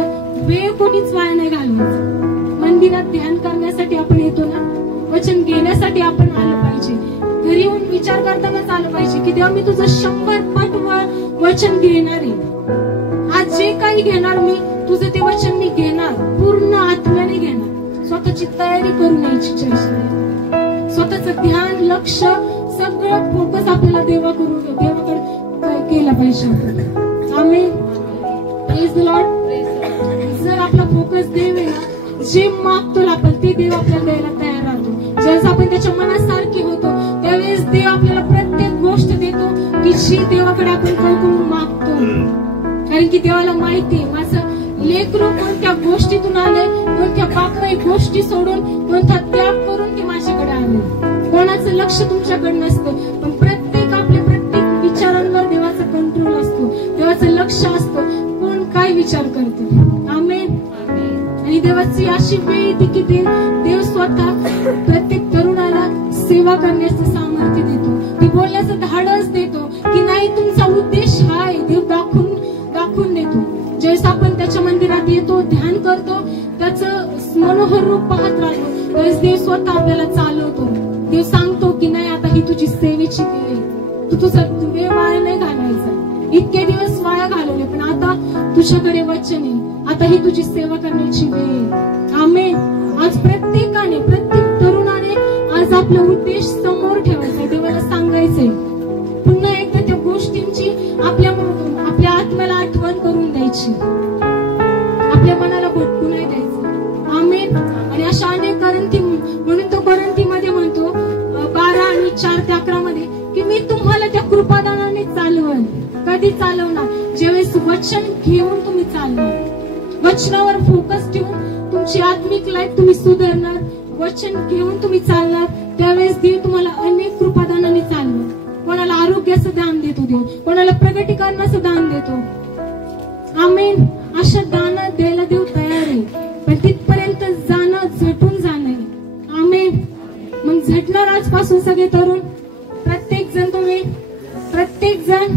वेळ कोणीच वाया नाही घालवायचा. मंदिरात ध्यान करण्यासाठी आपण येतो ना, वचन घेण्यासाठी आपण आलं पाहिजे. घरी येऊन विचार करतानाच आलं पाहिजे की देवा मी तुझं 100 पट वचन घेणार आहे. आज जे काही घेणार मी तुझं ते वचन मी घेणार, पूर्ण आत्म्याने घेणार. स्वतःची तयारी करून यायची, स्वतःचं ध्यान, लक्ष, सगळं फोकस आपल्याला देवाकडे केला पाहिजे. आमेन. Praise the Lord. जर आपला फोकस देव आहे ना, जे मागतो आपण ते देव आपल्याला द्यायला तयार राहतो. ज्यावेळेस आपण त्याच्या मनासारखे होतो त्यावेळेस देव आपल्याला प्रत्येक गोष्ट देतो की जी देवाकडे आपण कळकळून मागतो. कारण की देवाला माहिती आहे माझं लेकरू कोणत्या गोष्टीतून आले, कोणत्या पापमय गोष्टी सोडून, कोणता त्याग करून ते माझ्याकडे आले. कोणाचं लक्ष तुमच्याकडे नसतं, पण प्रत्येक विचारांवर देवाचा कंट्रोल असतो, देवाचं लक्ष असतं. कोण काय विचार करते. आमेन. आणि देवाची अशी वेळ येते की देव स्वतः प्रत्येक तरुणाला सेवा करण्याचं सामर्थ्य देतो, ती बोलण्याचं धाडस देतो की नाही तुमचा उद्देश हा आहे. देव दाखवून देतो. ज्यावेळेस आपण त्याच्या मंदिरात येतो, ध्यान करतो, त्याचं मनोहर रूप पाहत राहतो, त्यावेळेस देव स्वतः आपल्याला चालवतो. देव सांगतो की नाही आता ही तुझी सेवेची वेळ आहे, तू तुझा वेळ वाया नाही घालवायचा. इतके दिवस वाया घालवले पण आता तुझ्याकडे वचन आहे, आता ही तुझी सेवा करण्याची वेळ आहे. आमेन. आज प्रत्येकाने, प्रत्येक तरुणाने आज आपला उद्देश समोर ठेवायचा, देवाला सांगायचंय. पुन्हा एकदा त्या गोष्टींची आपल्या आत्म्याला आठवण करून द्यायची, आपल्या मनाला भटकू नाही द्यायचं. आमेन. आणि अशा अनेक म्हणून तो कोरिंथीमध्ये म्हणतो 12 आणि 4 ते 11 मध्ये की मी तुम्हाला त्या कृपादानाने चालवन. कधी चालवणार? ज्यावेळेस वचन घेऊन तुम्ही चालणार, वचनावर फोकस ठेवून तुमची आत्मिक लाईफ तुम्ही सुधारणार. वचन घेऊन तुम्ही चालणार त्यावेळेस देव तुम्हाला अनेक कृपादानाने चालणार. कोणाला आरोग्याचं दान देतो देव, कोणाला प्रगटीकरणाचं दान देतो. आमेन. अशा दान द्यायला देव तयार आहे, पण तिथपर्यंत जाणं, झटून जाणं आहे. आमेन. मग झटणार आजपासून सगळे तरुण, प्रत्येक जण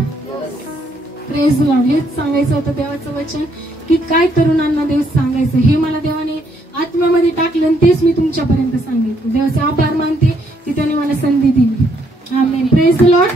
प्रेज लॉर्ड. हेच सांगायचं होतं देवाचं वचन की काय तरुणांना देव सांगायचं हे मला देवाने आत्म्यामध्ये टाकलं आणि तेच मी तुमच्यापर्यंत सांगितलं. देवाचे आभार मानते की त्याने मला संधी दिली. आमेन. Praise Lord.